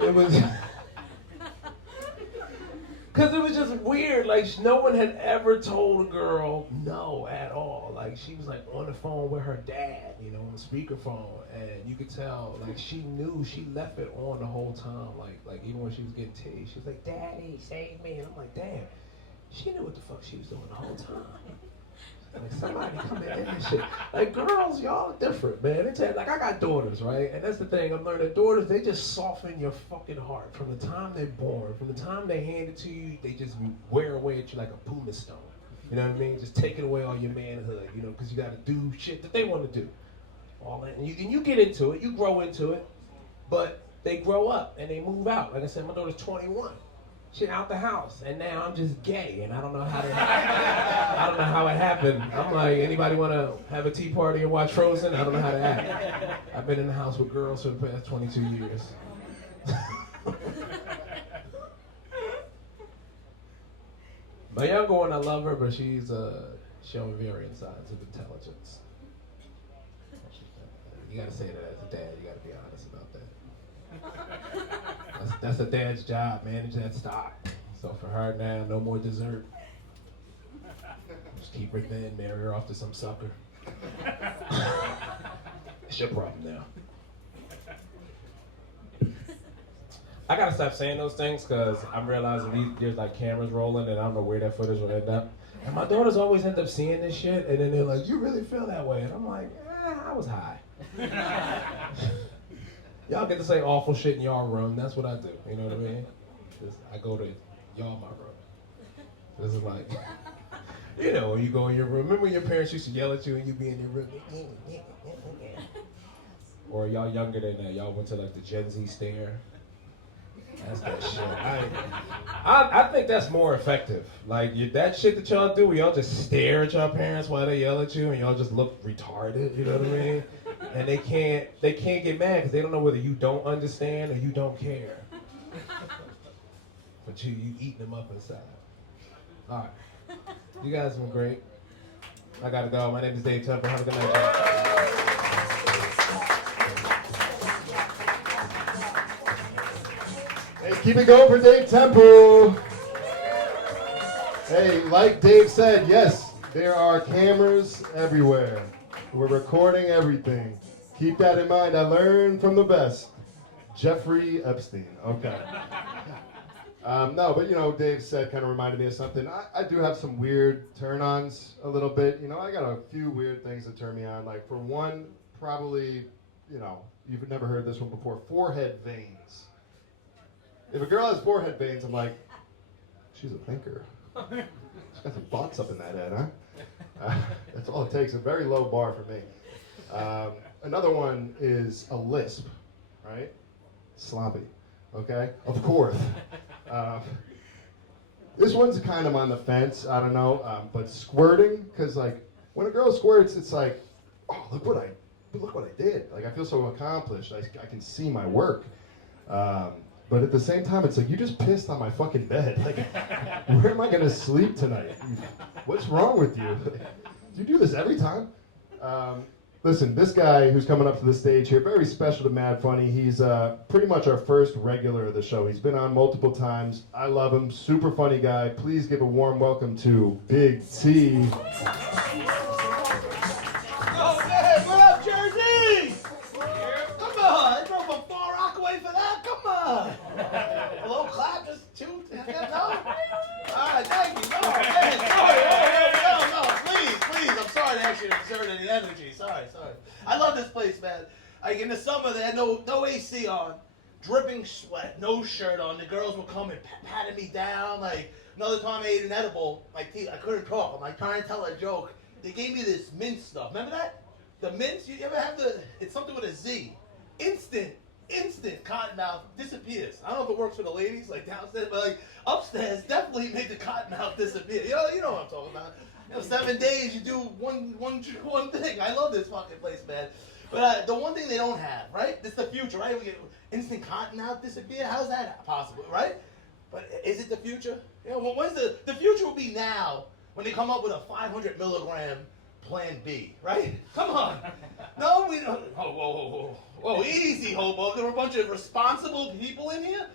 it was... Because it was just weird, like no one had ever told a girl no at all. Like she was like on the phone with her dad, you know, on the speakerphone, and you could tell like she knew, she left it on the whole time. Like even when she was getting tased, she was like, "Daddy, save me!" And I'm like, "Damn, she knew what the fuck she was doing the whole time." Like somebody come in and shit. Like girls, y'all different, man. They tell, like I got daughters, right? And that's the thing. I'm learning daughters, they just soften your fucking heart from the time they're born. From the time they hand it to you, they just wear away at you like a pumice stone. You know what I mean? Just taking away all your manhood, you know, because you got to do shit that they want to do. All that, and you get into it, you grow into it, but they grow up and they move out. Like I said, my daughter's 21. She out the house, and now I'm just gay, and I don't know how it happened. I'm like, anybody want to have a tea party and watch Frozen? I don't know how to act. I've been in the house with girls for the past 22 years. My younger one, I love her, but she's showing varying signs of intelligence. You gotta say that as a dad. You gotta be honest about that. That's a dad's job, manage that stock. So for her now, no more dessert. Just keep her thin, marry her off to some sucker. It's your problem now. I gotta stop saying those things because I'm realizing there's like cameras rolling and I don't know where that footage will end up. And my daughters always end up seeing this shit and then they're like, you really feel that way? And I'm like, I was high. Y'all get to say awful shit in y'all room. That's what I do. You know what I mean? I go to y'all my room. This is like, you know, when you go in your room. Remember when your parents used to yell at you and you be in your room? Or y'all younger than that? Y'all went to like the Gen Z stare? That's that shit. I think that's more effective. Like that shit that y'all do, where y'all just stare at y'all parents while they yell at you, and y'all just look retarded. You know what I mean? And they can't get mad because they don't know whether you don't understand or you don't care. But you eating them up inside. All right, you guys have been great. I gotta go. My name is Dave Temple. Have a good night, y'all. Hey, keep it going for Dave Temple. Hey, like Dave said, yes, there are cameras everywhere. We're recording everything. Keep that in mind. I learned from the best. Jeffrey Epstein. Okay. No, but you know, Dave said kind of reminded me of something. I do have some weird turn-ons a little bit. You know, I got a few weird things that turn me on. Like for one, probably, you know, you've never heard this one before, forehead veins. If a girl has forehead veins, I'm like, she's a thinker. She's got some thoughts up in that head, huh? That's all it takes, a very low bar for me. Another one is a lisp, right? Sloppy, okay? Of course. This one's kind of on the fence, I don't know, but squirting, because like, when a girl squirts, it's like, oh, look what I did. Like, I feel so accomplished. I can see my work. But at the same time, it's like, you just pissed on my fucking bed. Like, where am I going to sleep tonight? What's wrong with you? Do you do this every time? Listen, this guy who's coming up to the stage here, very special to Mad Funny. He's pretty much our first regular of the show. He's been on multiple times. I love him. Super funny guy. Please give a warm welcome to Big T. Oh, man, what up, Jersey? Come on, I drove from Far Rockaway for that. Come on. A little clap, just two. No? All right, thank you. No, man, sorry. No, please. I'm sorry to actually exert any energy. Sorry. I love this place, man. Like in the summer, they had no AC on, dripping sweat, no shirt on. The girls would come and patting me down. Like another time, I ate an edible. My teeth, I couldn't talk. I'm like trying to tell a joke. They gave me this mint stuff. Remember that? The mints? You ever have it's something with a Z. Instant cotton mouth disappears. I don't know if it works for the ladies, like downstairs, but like upstairs, definitely made the cotton mouth disappear. You know what I'm talking about. 7 days, you do one thing. I love this fucking place, man. But the one thing they don't have, right? It's the future, right? We get instant cotton mouth disappear. How's that possible, right? But is it the future? You know, when's the future will be now when they come up with a 500 milligram Plan B, right? Come on. No, we don't. Whoa, easy, hobo. There were a bunch of responsible people in here.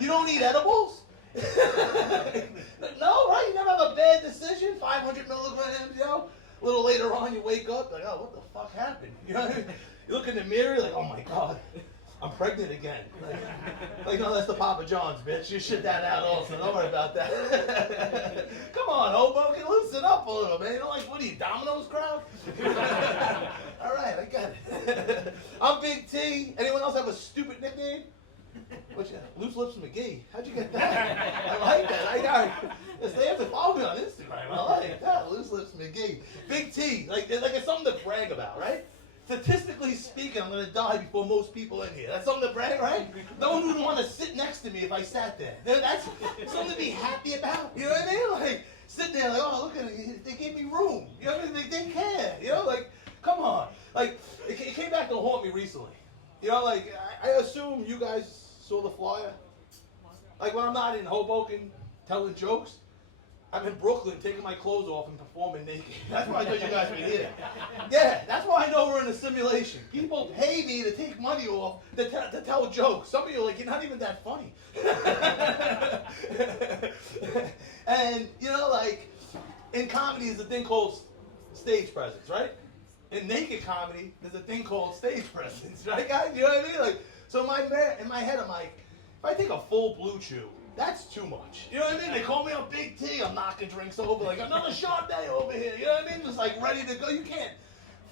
You don't need edibles? No, right? You never have a bad decision. 500 milligrams, you know? A little later on, you wake up, like, oh, what the fuck happened? You know what I mean? You look in the mirror, like, oh my God, I'm pregnant again. Like, no, that's the Papa John's, bitch. You shit that out also. Don't worry about that. Come on, hobo, can loosen up a little, man. You know, like, what are you, Domino's crowd? All right, I got it. I'm Big T. Anyone else have a stupid nickname? What's your Loose Lips McGee? How'd you get that? I like that. They have to follow me on Instagram. I like that. Loose Lips McGee. Big T. Like it's something to brag about, right? Statistically speaking, I'm going to die before most people in here. That's something to brag, right? No one would want to sit next to me if I sat there. That's something to be happy about. You know what I mean? Like, sitting there like, oh, look at it. They gave me room. You know what I mean? They care. You know, like, come on. Like, it came back to haunt me recently. You know, like, I assume you guys saw the flyer. Like, when I'm not in Hoboken telling jokes, I'm in Brooklyn taking my clothes off and performing naked. That's why I know you guys were here. Yeah, that's why I know we're in a simulation. People pay me to take money off to tell jokes. Some of you are like, you're not even that funny. And, you know, like, in comedy there's a thing called stage presence, right? In naked comedy, there's a thing called stage presence, right, guys? You know what I mean? Like, so in my head, I'm like, if I take a full blue chew, that's too much. You know what I mean? They call me a Big T. I'm knocking drinks over, like another shot day over here. You know what I mean? Just like ready to go. You can't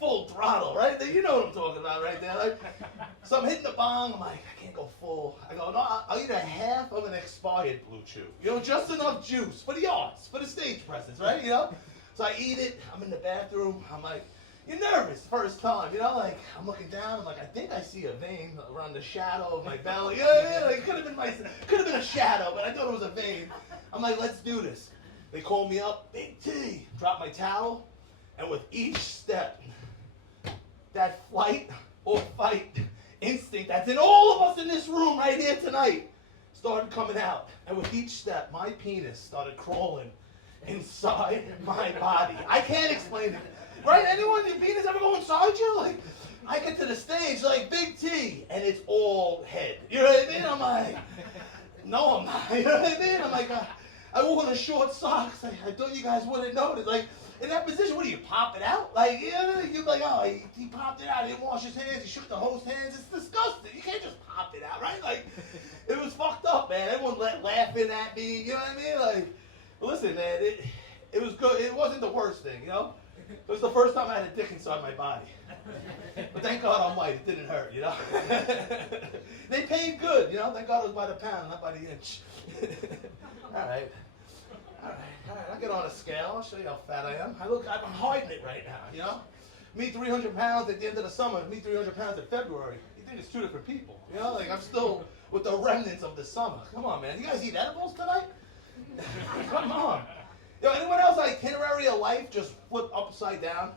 full throttle, right? You know what I'm talking about right there. Like, so I'm hitting the bong. I'm like, I can't go full. I go, no, I'll eat a half of an expired Blue Chew. You know, just enough juice for the arts, for the stage presence, right? You know? So I eat it. I'm in the bathroom. I'm like, you're nervous first time, you know? Like, I'm looking down. I'm like, I think I see a vein around the shadow of my belly. You know what I mean? Like, it could have been a shadow, but I thought it was a vein. I'm like, let's do this. They call me up, Big T. Drop my towel. And with each step, that flight or fight instinct that's in all of us in this room right here tonight started coming out. And with each step, my penis started crawling inside my body. I can't explain it. Right? Anyone, your penis ever go inside you? Like, I get to the stage like Big T, and it's all head. You know what I mean? I'm like, no, I'm not. You know what I mean? I'm like, I wore the short socks. I thought you guys wouldn't notice. Like, in that position, what do you pop it out? Like, you know, you're like, oh, he popped it out. He didn't wash his hands. He shook the host's hands. It's disgusting. You can't just pop it out, right? Like, it was fucked up, man. Everyone laughing at me. You know what I mean? Like, listen, man, it was good. It wasn't the worst thing, you know? It was the first time I had a dick inside my body. But thank God I'm white. It didn't hurt, you know? They paid good, you know? Thank God it was by the pound, not by the inch. All right. I'll get on a scale. I'll show you how fat I am. I'm hiding it right now, you know? Me 300 pounds at the end of the summer, me 300 pounds in February. You think it's two different people, you know? Like, I'm still with the remnants of the summer. Come on, man. You guys eat edibles tonight? Come on. Yo, anyone else itinerary of life just flipped upside down?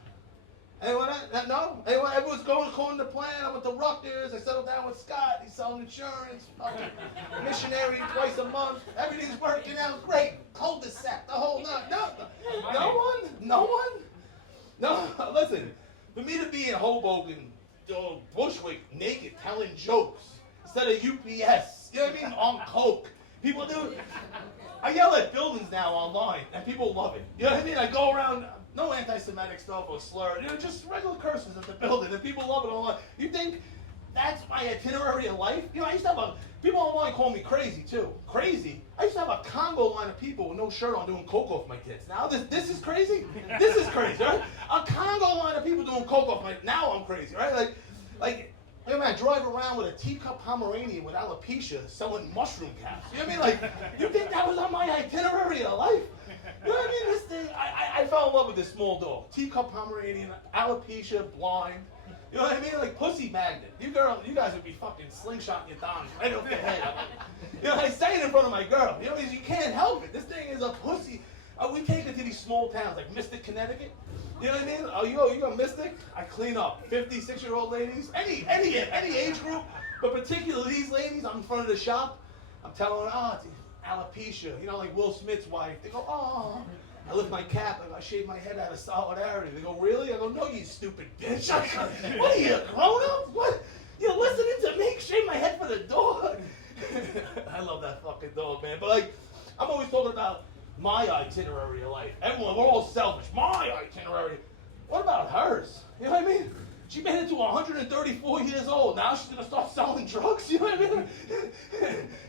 Anyone? No? Anyone? Everyone's going according to plan. I'm with the Rutgers. I settled down with Scott. He's selling insurance. Fucking missionary twice a month. Everything's working out great. Cul-de-sac, the whole nut. No one? No, listen. For me to be in Hoboken, Bushwick, naked, telling jokes instead of UPS, you know what I mean? On coke. People do. I yell at buildings now online, and people love it. You know what I mean? I go around, no anti-Semitic stuff or slur, you know, just regular curses at the building, and people love it online. You think that's my itinerary of life? You know, I used to have people online call me crazy, too. Crazy? I used to have a Congo line of people with no shirt on doing coke off my tits. Now this is crazy? This is crazy, right? A Congo line of people doing coke off my, now I'm crazy, right? Like, you know, man, I drive around with a teacup Pomeranian with alopecia selling mushroom caps. You know what I mean? Like, you think that was on my itinerary of life? You know what I mean? This thing, I fell in love with this small dog. Teacup Pomeranian, alopecia, blind. You know what I mean? Like, pussy magnet. You guys would be fucking slingshotting your thumbs right off the head. You know, I say it in front of my girl. You know, you can't help it. This thing is a pussy. We take it to these small towns, like Mystic, Connecticut. You know what I mean? Oh, you a Mystic? I clean up. 56-year-old ladies, any age group, but particularly these ladies, I'm in front of the shop. I'm telling them, it's alopecia. You know, like Will Smith's wife. They go, oh. I lift my cap. I shave my head out of solidarity. They go, really? I go, no, you stupid bitch. What are you, grown up? What? You're listening to me shave my head for the dog? I love that fucking dog, man. But like, I'm always talking about my itinerary of life. Everyone, we're all selfish. My itinerary. What about hers? You know what I mean? She made it to 134 years old. Now she's gonna start selling drugs. You know what I mean? You know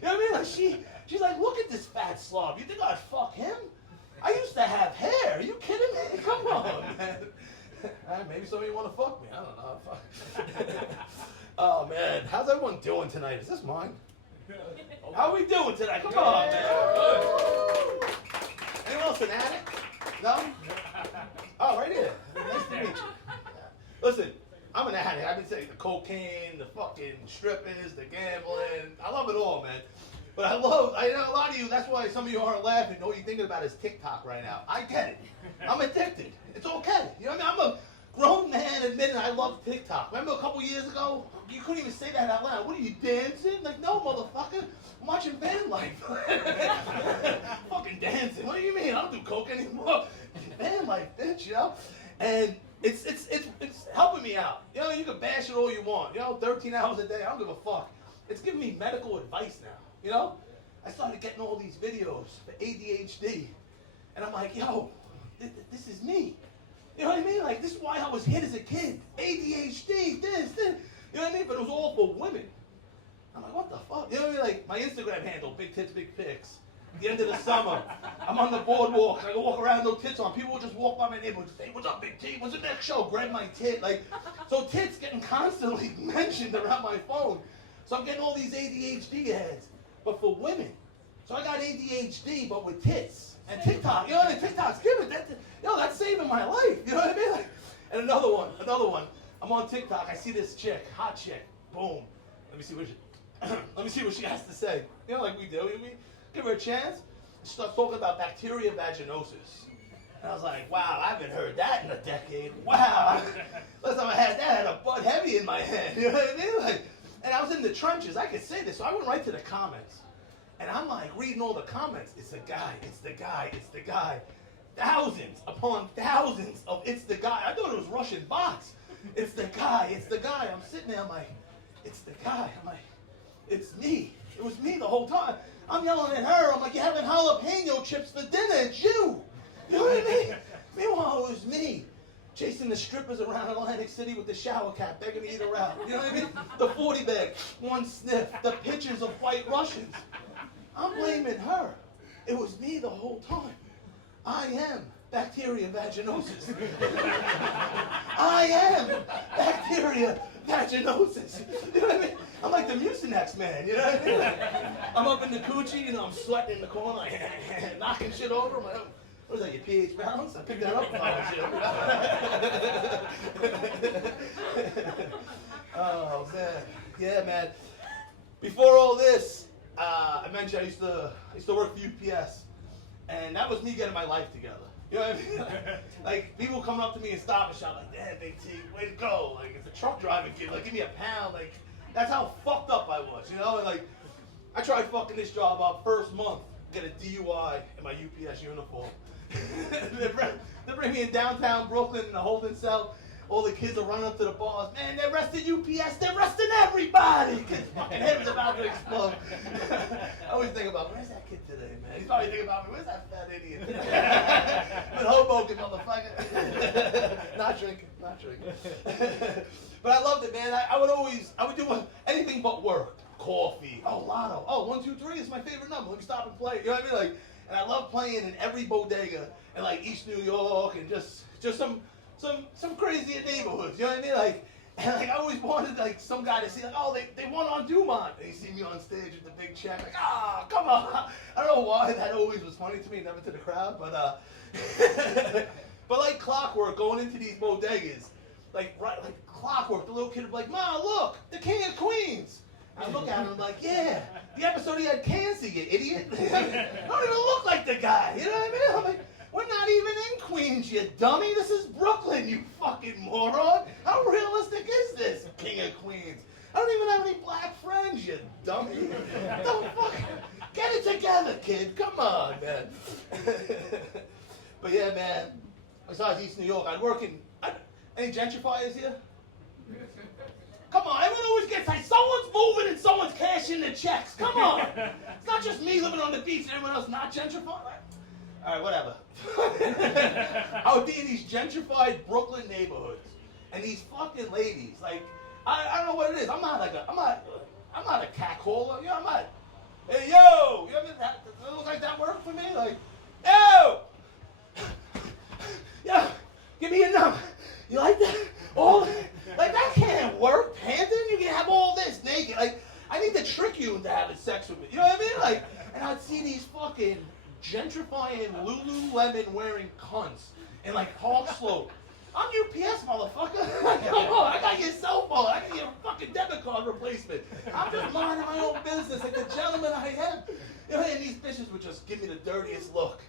what I mean? Like she's like, look at this fat slob. You think I'd fuck him? I used to have hair. Are you kidding me? Come on, man. Maybe some of you want to fuck me. I don't know. Oh man, how's everyone doing tonight? Is this mine? How are we doing tonight? Come on, man. Anyone else an addict? No? Oh, right here. Nice to meet you. Listen, I'm an addict. I've been saying the cocaine, the fucking strippers, the gambling. I love it all, man. But I know a lot of you, that's why some of you aren't laughing. All you're thinking about is TikTok right now. I get it. I'm addicted. It's okay. You know what I mean? I'm a grown man admitting I love TikTok. Remember a couple years ago? You couldn't even say that out loud. What are you, dancing? Like, no, motherfucker. I'm watching van life. Fucking dancing. What do you mean? I don't do coke anymore. Van life, bitch, you know? And it's helping me out. You know, you can bash it all you want. You know, 13 hours a day, I don't give a fuck. It's giving me medical advice now. You know? I started getting all these videos for ADHD. And I'm like, yo, this is me. You know what I mean? Like, this is why I was hit as a kid. ADHD, this. You know what I mean? But it was all for women. I'm like, what the fuck? You know what I mean? Like, my Instagram handle, Big Tits, Big Pics. the end of the summer. I'm on the boardwalk. I go walk around, no tits on. People will just walk by my neighborhood and say, "What's up, Big T? What's the next show?" Grab my tit. Like, so tits getting constantly mentioned around my phone. So I'm getting all these ADHD ads, but for women. So I got ADHD, but with tits and TikTok. You know, and TikTok's giving that. That's saving my life. You know what I mean? Like, and another one. I'm on TikTok. I see this chick, hot chick. Boom. Let me see what she has to say. You know, like we do. We give her a chance. She starts talking about bacteria vaginosis. And I was like, wow, I haven't heard that in a decade. Wow. Last time I had that, I had a Bud Heavy in my hand. You know what I mean? Like, and I was in the trenches. I could say this. So I went right to the comments. And I'm like reading all the comments. It's the guy. It's the guy. It's the guy. Thousands upon thousands of it's the guy. I thought it was Russian bots. It's the guy. It's the guy. I'm sitting there. I'm like, it's the guy. I'm like, it's me. It was me the whole time. I'm yelling at her. I'm like, you're having jalapeno chips for dinner. It's you. You know what I mean? Meanwhile, it was me chasing the strippers around Atlantic City with the shower cap, begging to eat her out. You know what I mean? The 40 bag, one sniff, the pictures of white Russians. I'm blaming her. It was me the whole time. I am bacteria vaginosis. I am bacteria vaginosis. You know what I mean? I'm like the Mucinex man, you know what I mean? Like, I'm up in the coochie, I'm sweating in the corner, like, knocking shit over. I'm like, what is that, your pH balance? I picked that up. Oh, man. Yeah, man. Before all this, I mentioned I used to work for UPS, and that was me getting my life together. You know what I mean? Like people coming up to me and stop and shout like, "Damn, Big T, way to go!" Like it's a truck driving kid. Like, give me a pound. Like that's how fucked up I was. You know? And like I tried fucking this job up first month, get a DUI in my UPS uniform. they bring me in downtown Brooklyn in a holding cell. All the kids are running up to the bars. Man, they arrested UPS. They're arresting everybody. His fucking head was about to explode. I always think about, where's that kid today, man? He's probably thinking about me. Where's that fat idiot? Been Hoboken, motherfucker. Not drinking. But I loved it, man. I would do anything but work. Coffee. Oh, lotto. Oh, 1, 2, 3 is my favorite number. Let me stop and play. You know what I mean? Like, and I love playing in every bodega in like East New York and just some crazy neighborhoods, you know what I mean? Like, and like I always wanted like some guy to see like, oh, they won on Dumont. And he see me on stage with the big check, like, come on. I don't know why that always was funny to me, never to the crowd, but but like clockwork going into these bodegas, like clockwork, the little kid would be like, Ma, look, the King of Queens. I look at him I'm like, yeah, the episode he had cancer, you idiot. I don't even look like the guy, you know what I mean? I'm like, we're not even in Queens, you dummy. This is Brooklyn, you fucking moron. How realistic is this, King of Queens? I don't even have any black friends, you dummy. Don't fuck. Get it together, kid. Come on, man. But yeah, man. Besides East New York, I'd work in. Any gentrifiers here? Come on, everyone always gets like someone's moving and someone's cashing the checks. Come on. It's not just me living on the beach and everyone else not gentrified. All right, whatever. I would be in these gentrified Brooklyn neighborhoods, and these fucking ladies, like, I don't know what it is. I'm not a catcaller. You know, I'm not. Hey, yo, you know, that looks like that work for me. Like, yo, yo, give me a number. You like that? Like that can't work. Panting, you can have all this naked. Like, I need to trick you into having sex with me. You know what I mean? Like, and I'd see these fucking gentrifying Lululemon wearing cunts in like Park Slope. I'm UPS, motherfucker. Come on, I got your cell phone. I got your fucking debit card replacement. I'm just minding my own business like the gentleman I am. You know, and these bitches would just give me the dirtiest look.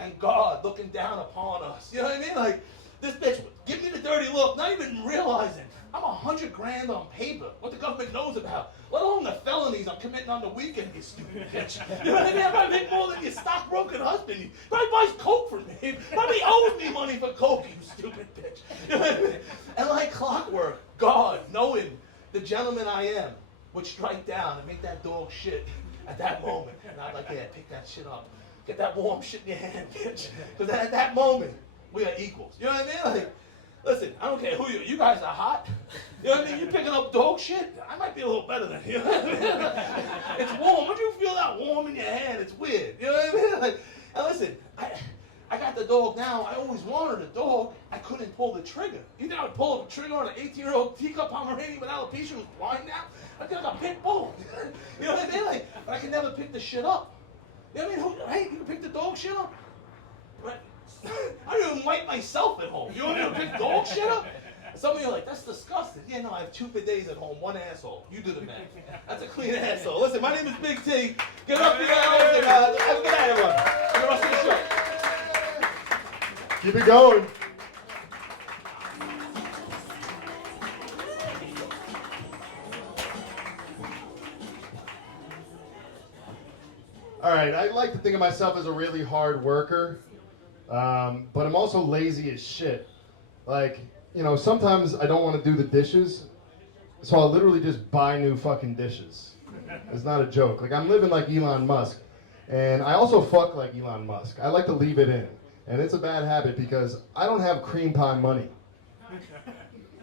And God looking down upon us. You know what I mean? Like, this bitch would give me the dirty look, not even realizing I'm $100 grand on paper, what the government knows about, let alone the felonies I'm committing on the weekend, you stupid bitch. You know what I mean? I probably make more than your stockbroken husband. He probably buys coke for me. He probably owes me money for coke, you stupid bitch. You know what I mean? And like clockwork, God, knowing the gentleman I am, would strike down and make that dog shit at that moment. And I'd like, yeah, pick that shit up. Get that warm shit in your hand, bitch. Because at that moment, we are equals. You know what I mean? Listen, I don't care who you guys are hot. You know what I mean? You picking up dog shit, I might be a little better than you. It's warm. When you feel that warm in your hand, it's weird. You know what I mean? Like, and listen, I got the dog now. I always wanted a dog. I couldn't pull the trigger. You know, I pull up a trigger on an 18-year-old teacup Pomeranian with alopecia who's blind now. I feel like a pit bull. You know what I mean? Like, but I can never pick the shit up. You know what I mean? Hey, you can pick the dog shit up. But I don't even wipe myself at home. You don't even pick dog shit up? Some of you are like, that's disgusting. Yeah, no, I have 2 bidets at home, 1 asshole. You do the math. That's a clean asshole. Listen, my name is Big T. Get up, you guys, and have a good night, everyone. For the rest of the show. Keep it going. All right, I like to think of myself as a really hard worker, but I'm also lazy as shit. Like, you know, sometimes I don't want to do the dishes, so I'll literally just buy new fucking dishes. It's not a joke. Like, I'm living like Elon Musk, and I also fuck like Elon Musk. I like to leave it in, and it's a bad habit because I don't have cream pie money,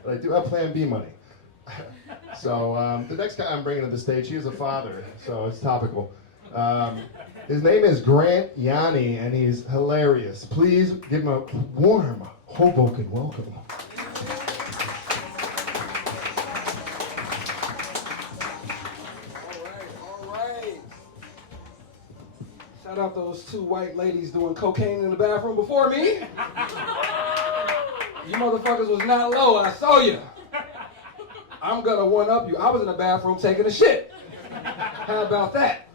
but I do have Plan B money. So the next guy I'm bringing to the stage, he is a father, so it's topical. His name is Grant Yanney, and he's hilarious. Please give him a warm Hoboken welcome. All right. Shout out those 2 white ladies doing cocaine in the bathroom before me. You motherfuckers was not low, I saw you. I'm gonna one-up you. I was in the bathroom taking a shit. How about that?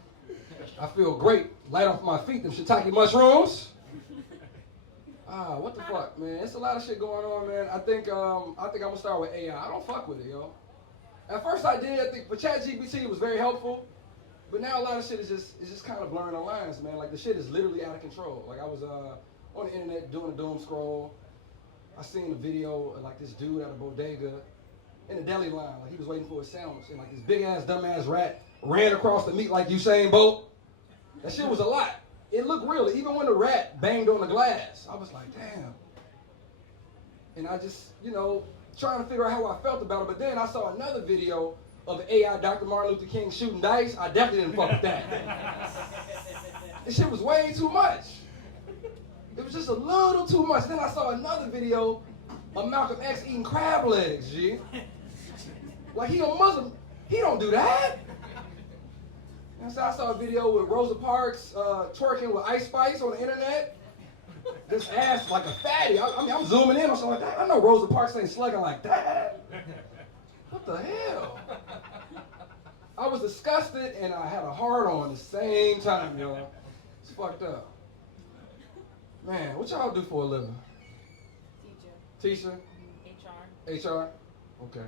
I feel great. Light off my feet, them shiitake mushrooms. What the fuck, man? It's a lot of shit going on, man. I think I'm gonna start with AI. I don't fuck with it, yo. At first I did. I think for ChatGPT it was very helpful, but now a lot of shit is just kind of blurring the lines, man. Like the shit is literally out of control. Like I was on the internet doing a doom scroll. I seen a video of like this dude at a bodega in the deli line. Like he was waiting for a sandwich, and like this big ass dumbass rat ran across the meat like Usain Bolt. That shit was a lot. It looked real. Even when the rat banged on the glass, I was like, damn. And I just, you know, trying to figure out how I felt about it. But then I saw another video of AI Dr. Martin Luther King shooting dice. I definitely didn't fuck with that. This shit was way too much. It was just a little too much. Then I saw another video of Malcolm X eating crab legs, G. Like he a Muslim. He don't do that. And so I saw a video with Rosa Parks twerking with Ice Spice on the internet. This ass like a fatty. I'm zooming in on something like that. I know Rosa Parks ain't slugging like that. What the hell? I was disgusted and I had a hard on at the same time, y'all. It's fucked up. Man, what y'all do for a living? Teacher. HR. HR? Okay.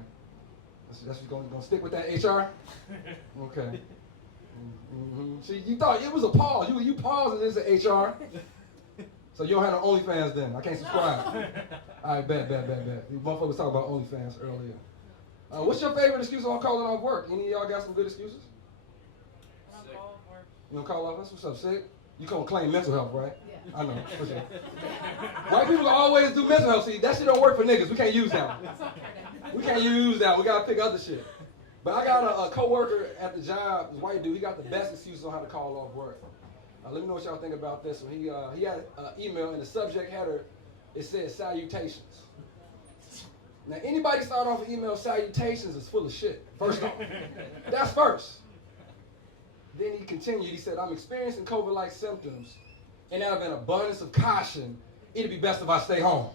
That's gonna stick with that HR? Okay. Mm-hmm. See, you thought it was a pause. You paused and it's an HR. So you don't have no OnlyFans then. I can't subscribe. All right, bet. These motherfuckers talking about OnlyFans earlier. What's your favorite excuse on calling off work? Any of y'all got some good excuses? Sick. You don't call off us? What's up, sick? You gonna claim mental health, right? Yeah. I know, for sure. White people always do mental health. See, that shit don't work for niggas. We can't use that one. We can't use that. We gotta pick other shit. But I got a coworker at the job, this white dude. He got the best excuses on how to call off work. Let me know what y'all think about this one. He had an email, and the subject header, it said salutations. Now, anybody start off with email salutations is full of shit, first off. That's first. Then he continued, he said, I'm experiencing COVID-like symptoms, and out of an abundance of caution, it'd be best if I stay home.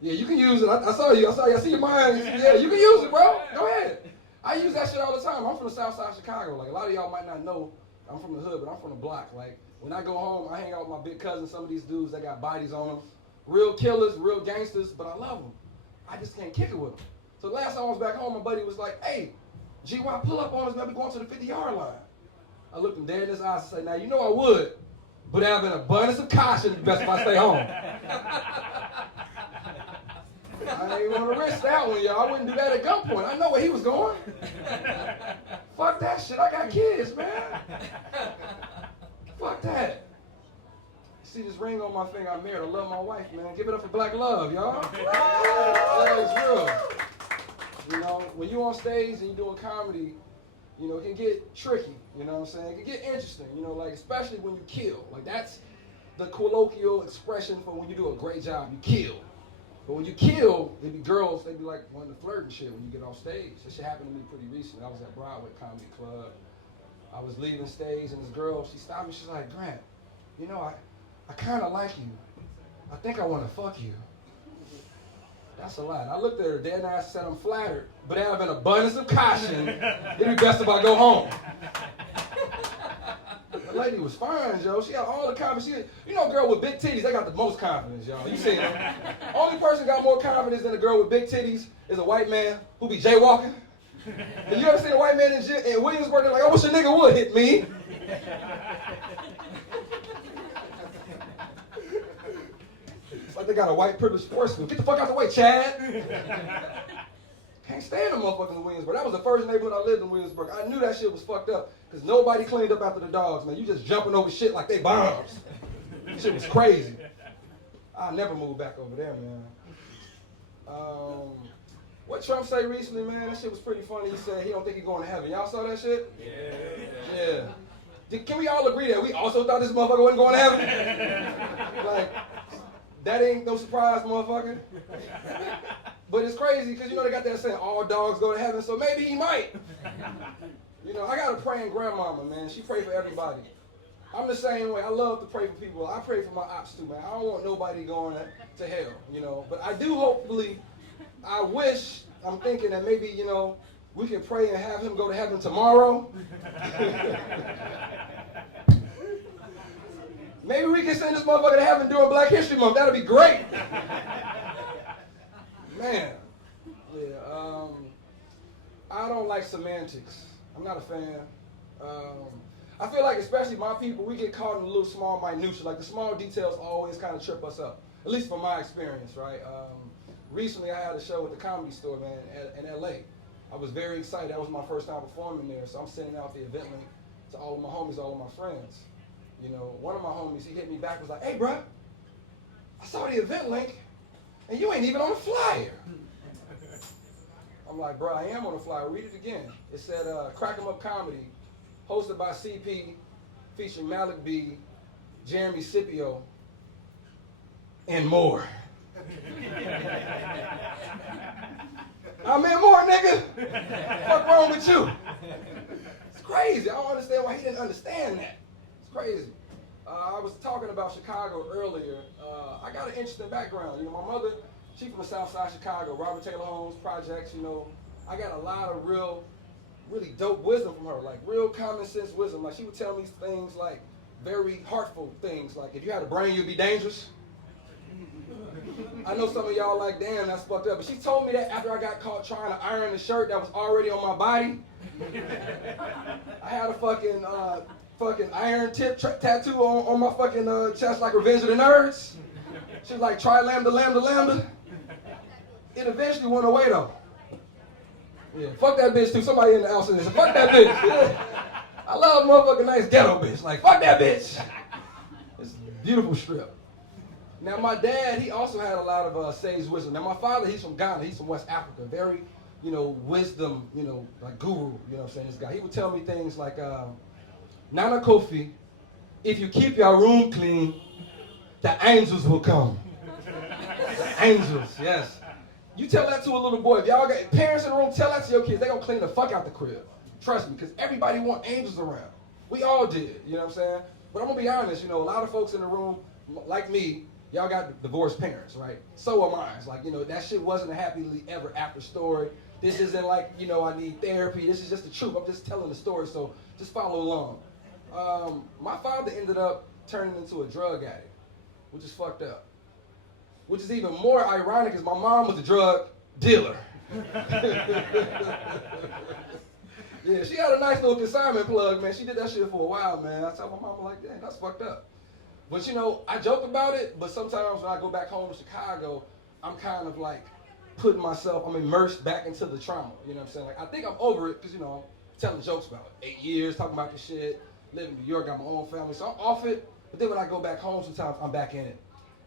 Yeah, you can use it. I saw you. I see your mind. Yeah, you can use it, bro. Go ahead. I use that shit all the time. I'm from the south side of Chicago. Like, a lot of y'all might not know I'm from the hood, but I'm from the block. Like, when I go home, I hang out with my big cousins, some of these dudes that got bodies on them. Real killers, real gangsters, but I love them. I just can't kick it with them. So last time I was back home, my buddy was like, hey, G-Y, pull up on us, man, we going to the 50-yard line. I looked him dead in his eyes and said, now, you know I would, but out of an abundance of caution, it's best if I stay home. I ain't want to risk that one, y'all. I wouldn't do that at gunpoint. I know where he was going. Fuck that shit. I got kids, man. Fuck that. see this ring on my finger. I'm married. I love my wife, man. Give it up for black love, y'all. Yeah, it's real. You know, when you're on stage and you're doing comedy, you know, it can get tricky. You know what I'm saying? It can get interesting. You know, like especially when you kill. Like that's the colloquial expression for when you do a great job. You kill. But when you kill, they be girls. They be like wanting to flirt and shit when you get off stage. This shit happened to me pretty recently. I was at Broadway Comedy Club. I was leaving stage and this girl, she stopped me. She's like, Grant, you know, I kind of like you. I think I want to fuck you. That's a lot. I looked at her dead and I said, I'm flattered, but out of an abundance of caution, it'd be best if I go home. The lady was fine, Joe. She had all the confidence. You know, a girl with big titties, they got the most confidence, y'all. You see them? Only person got more confidence than a girl with big titties is a white man who be jaywalking. And you ever seen a white man in Williamsburg? They're like, I wish a nigga would hit me. It's like they got a white privileged sportsman. Get the fuck out the way, Chad. Can't stand them motherfuckers in Williamsburg. That was the first neighborhood I lived in, Williamsburg. I knew that shit was fucked up because nobody cleaned up after the dogs, man. You just jumping over shit like they bombs. Shit was crazy. I'll never move back over there, man. What Trump say recently, man, that shit was pretty funny. He said he don't think he's going to heaven. Y'all saw that shit? Yeah. Can we all agree that we also thought this motherfucker wasn't going to heaven? Like, that ain't no surprise, motherfucker. But it's crazy because, you know, they got that saying, all dogs go to heaven, so maybe he might. You know, I got a praying grandmama, man. She pray for everybody. I'm the same way. I love to pray for people. I pray for my ops too, man. I don't want nobody going to hell, you know. But I do hopefully, I'm thinking that maybe, you know, we can pray and have him go to heaven tomorrow. Maybe we can send this motherfucker to heaven during Black History Month. That'll be great. Man. Yeah, I don't like semantics. I'm not a fan. I feel like especially my people, we get caught in the little small minutiae. Like the small details always kind of trip us up. At least from my experience, right? Recently I had a show at the Comedy Store, man, in LA. I was very excited. That was my first time performing there. So I'm sending out the event link to all of my homies, all of my friends. You know, one of my homies, he hit me back, was like, hey, bro, I saw the event link, and you ain't even on the flyer. I'm like, bro, I am on the flyer. Read it again. It said, Crack 'em Up Comedy, hosted by CP, featuring Malik B, Jeremy Scipio, and more. I'm in more, nigga. What's wrong with you? It's crazy. I don't understand why he didn't understand that. It's crazy. I was talking about Chicago earlier. I got an interesting background. You know, my mother, she from the South Side of Chicago, Robert Taylor Holmes projects. You know, I got a lot of really dope wisdom from her, like real common sense wisdom. Like she would tell me things like very heartful things, like if you had a brain, you'd be dangerous. I know some of y'all like, damn, that's fucked up. But she told me that after I got caught trying to iron a shirt that was already on my body. I had a fucking iron tip tattoo on my fucking chest like Revenge of the Nerds. She was like, try lambda, lambda, lambda. It eventually went away though. Yeah, fuck that bitch too. Somebody in the house said, fuck that bitch. Yeah. I love motherfucking nice ghetto bitch. Like, fuck that bitch. It's a beautiful strip. Now my dad, he also had a lot of sage wisdom. Now my father, he's from Ghana. He's from West Africa. Very, you know, wisdom, you know, like guru, you know what I'm saying, this guy. He would tell me things like, Nana Kofi, if you keep your room clean, the angels will come. The angels, yes. You tell that to a little boy. If y'all got parents in the room, tell that to your kids. They're going to clean the fuck out the crib. Trust me, because everybody want angels around. We all did, you know what I'm saying? But I'm going to be honest, you know, a lot of folks in the room, like me, y'all got divorced parents, right? So am I. It's like, you know, that shit wasn't a happily ever after story. This isn't like, you know, I need therapy. This is just the truth. I'm just telling the story, so just follow along. My father ended up turning into a drug addict, which is fucked up. Which is even more ironic because my mom was a drug dealer. Yeah, she had a nice little consignment plug, man. She did that shit for a while, man. I tell my mom, like, damn, that's fucked up. But, you know, I joke about it, but sometimes when I go back home to Chicago, I'm kind of like putting myself, I'm immersed back into the trauma. You know what I'm saying? Like, I think I'm over it because, you know, I'm telling jokes about it. 8 years, talking about this shit, living in New York, got my own family. So I'm off it, But then when I go back home, sometimes I'm back in it.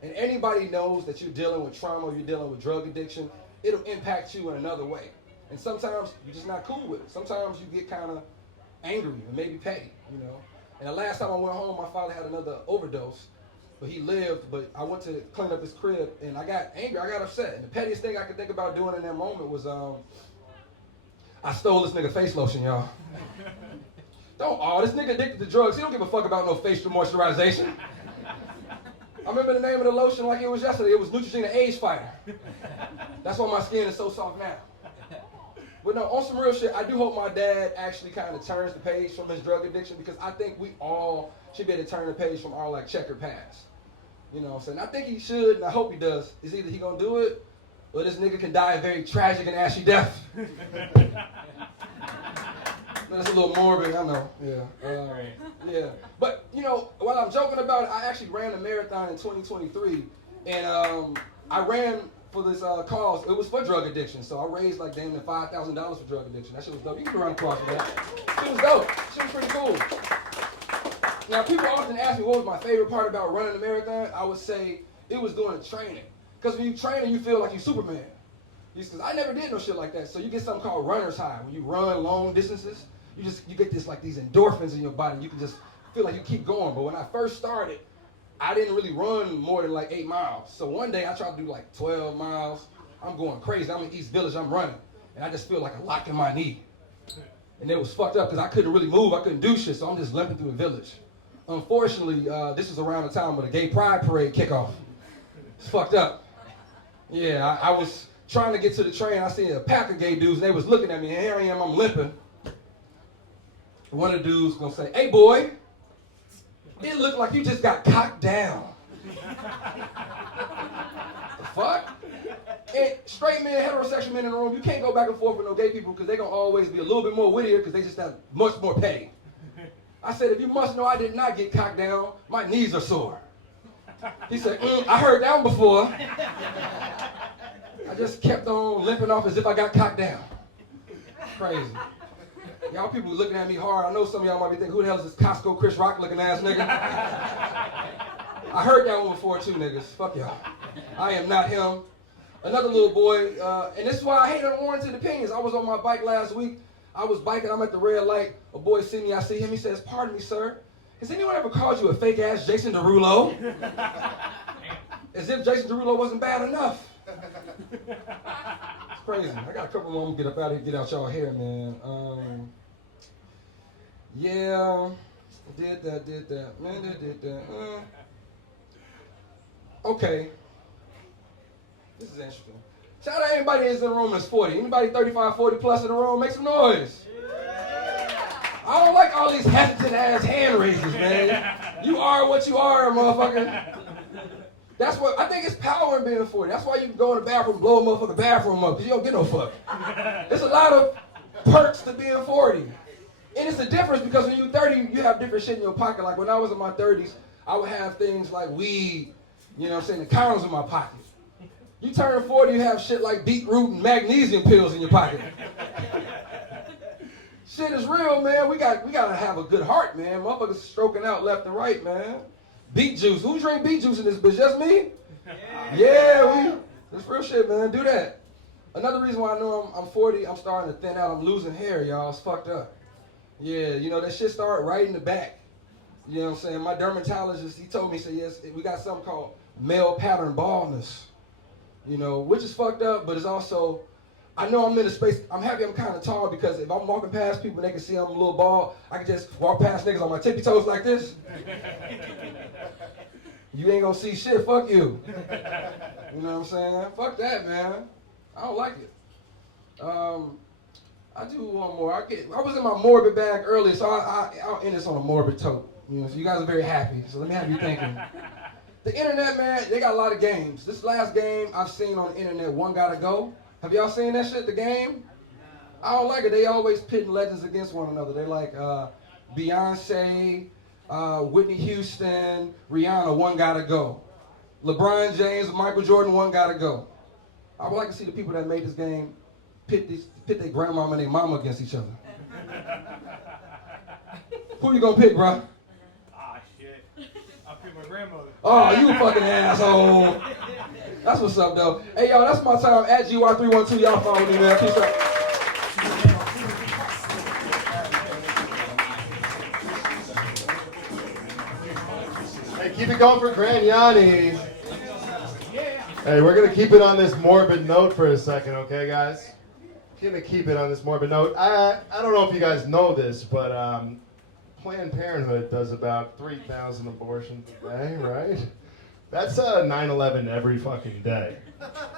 And anybody knows that you're dealing with trauma, you're dealing with drug addiction, it'll impact you in another way. And sometimes you're just not cool with it. Sometimes you get kind of angry and maybe petty, you know. And the last time I went home, my father had another overdose, but he lived. But I went to clean up his crib, and I got angry, I got upset. And the pettiest thing I could think about doing in that moment was I stole this nigga face lotion, y'all. This nigga addicted to drugs. He don't give a fuck about no facial moisturization. I remember the name of the lotion like it was yesterday. It was Neutrogena Age Fighter. That's why my skin is so soft now. But no, on some real shit, I do hope my dad actually kind of turns the page from his drug addiction, because I think we all should be able to turn the page from our like checkered past. You know what I'm saying? I think he should, and I hope he does. It's either he gonna do it, or this nigga can die a very tragic and ashy death. That's a little morbid, I know. Yeah. Yeah. But, you know, while I'm joking about it, I actually ran a marathon in 2023. And I ran for this cause. It was for drug addiction. So I raised like damn near $5,000 for drug addiction. That shit was dope. You can run across for that. It was dope. Shit was pretty cool. Now, people often ask me what was my favorite part about running a marathon. I would say it was doing the training. Because when you train, you feel like you're Superman. Because I never did no shit like that. So you get something called runner's high. When you run long distances, you get this like these endorphins in your body. You can just feel like you keep going. But when I first started, I didn't really run more than like 8 miles. So one day I tried to do like 12 miles. I'm going crazy. I'm in East Village. I'm running. And I just feel like a lock in my knee. And it was fucked up because I couldn't really move. I couldn't do shit. So I'm just limping through the village. Unfortunately, this was around the time of the gay pride parade kickoff. It's fucked up. Yeah, I was trying to get to the train. I seen a pack of gay dudes, and they was looking at me, and here I am, I'm limping. One of the dudes gonna say, "Hey boy, it looked like you just got cocked down." The fuck? And straight men, heterosexual men in the room, you can't go back and forth with no gay people because they're gonna always be a little bit more wittier because they just have much more petty. I said, "If you must know, I did not get cocked down. My knees are sore." He said, "I heard that one before." I just kept on limping off as if I got cocked down. Crazy. Y'all people looking at me hard. I know some of y'all might be thinking, who the hell is this Costco Chris Rock looking ass nigga? I heard that one before too, niggas. Fuck y'all. I am not him. Another little boy, and this is why I hate unwarranted opinions. I was on my bike last week. I was biking, I'm at the red light. A boy see me, I see him, he says, "Pardon me, sir. Has anyone ever called you a fake ass Jason Derulo?" As if Jason Derulo wasn't bad enough. It's crazy. I got a couple more. I'm gonna get up out of here, get out y'all hair, man. Yeah, did that. Man, did that. Okay. This is interesting. Shout out to anybody that's in the room that's 40. Anybody 35, 40 plus in the room, make some noise. I don't like all these hesitant ass hand raises, man. You are what you are, motherfucker. That's what, I think it's power in being 40. That's why you can go in the bathroom, blow a motherfucking bathroom up, because you don't get no fuck. There's a lot of perks to being 40. And it's a difference because when you're 30, you have different shit in your pocket. Like when I was in my 30s, I would have things like weed, you know what I'm saying, the condoms in my pocket. You turn 40, you have shit like beetroot and magnesium pills in your pocket. Shit is real, man. We gotta have a good heart, man. Motherfuckers stroking out left and right, man. Beet juice. Who drink beet juice in this bitch? Just me? Yeah, that's real shit, man. Do that. Another reason why I know I'm 40, I'm starting to thin out. I'm losing hair, y'all. It's fucked up. Yeah, you know, that shit started right in the back. You know what I'm saying? My dermatologist, he told me, he said, yes, we got something called male pattern baldness. You know, which is fucked up, but it's also, I know I'm in a space, I'm happy I'm kind of tall because if I'm walking past people and they can see I'm a little bald, I can just walk past niggas on my tippy toes like this. You ain't gonna see shit, fuck you. You know what I'm saying? Fuck that, man. I don't like it. I do one more. I was in my morbid bag earlier, so I'll end this on a morbid tote. You know, so you guys are very happy, so let me have you thinking. The internet, man, they got a lot of games. This last game I've seen on the internet, One Gotta Go. Have y'all seen that shit, the game? I don't like it. They always pitting legends against one another. They're like Beyonce, Whitney Houston, Rihanna, One Gotta Go. LeBron James, Michael Jordan, One Gotta Go. I would like to see the people that made this game pit their grandmama and their mama against each other. Ah, Who you gonna pick, bro? shit. I'm Oh, you fucking asshole. That's what's up, though. Hey, yo, that's my time. At GR312, y'all follow me, man. Peace out. Hey, keep it going for Grand Yanney. Hey, we're gonna keep it on this morbid note for a second, okay, guys? Gonna keep it on this morbid note. I don't know if you guys know this, but Planned Parenthood does about 3,000 abortions a day, right? That's 9/11 every fucking day.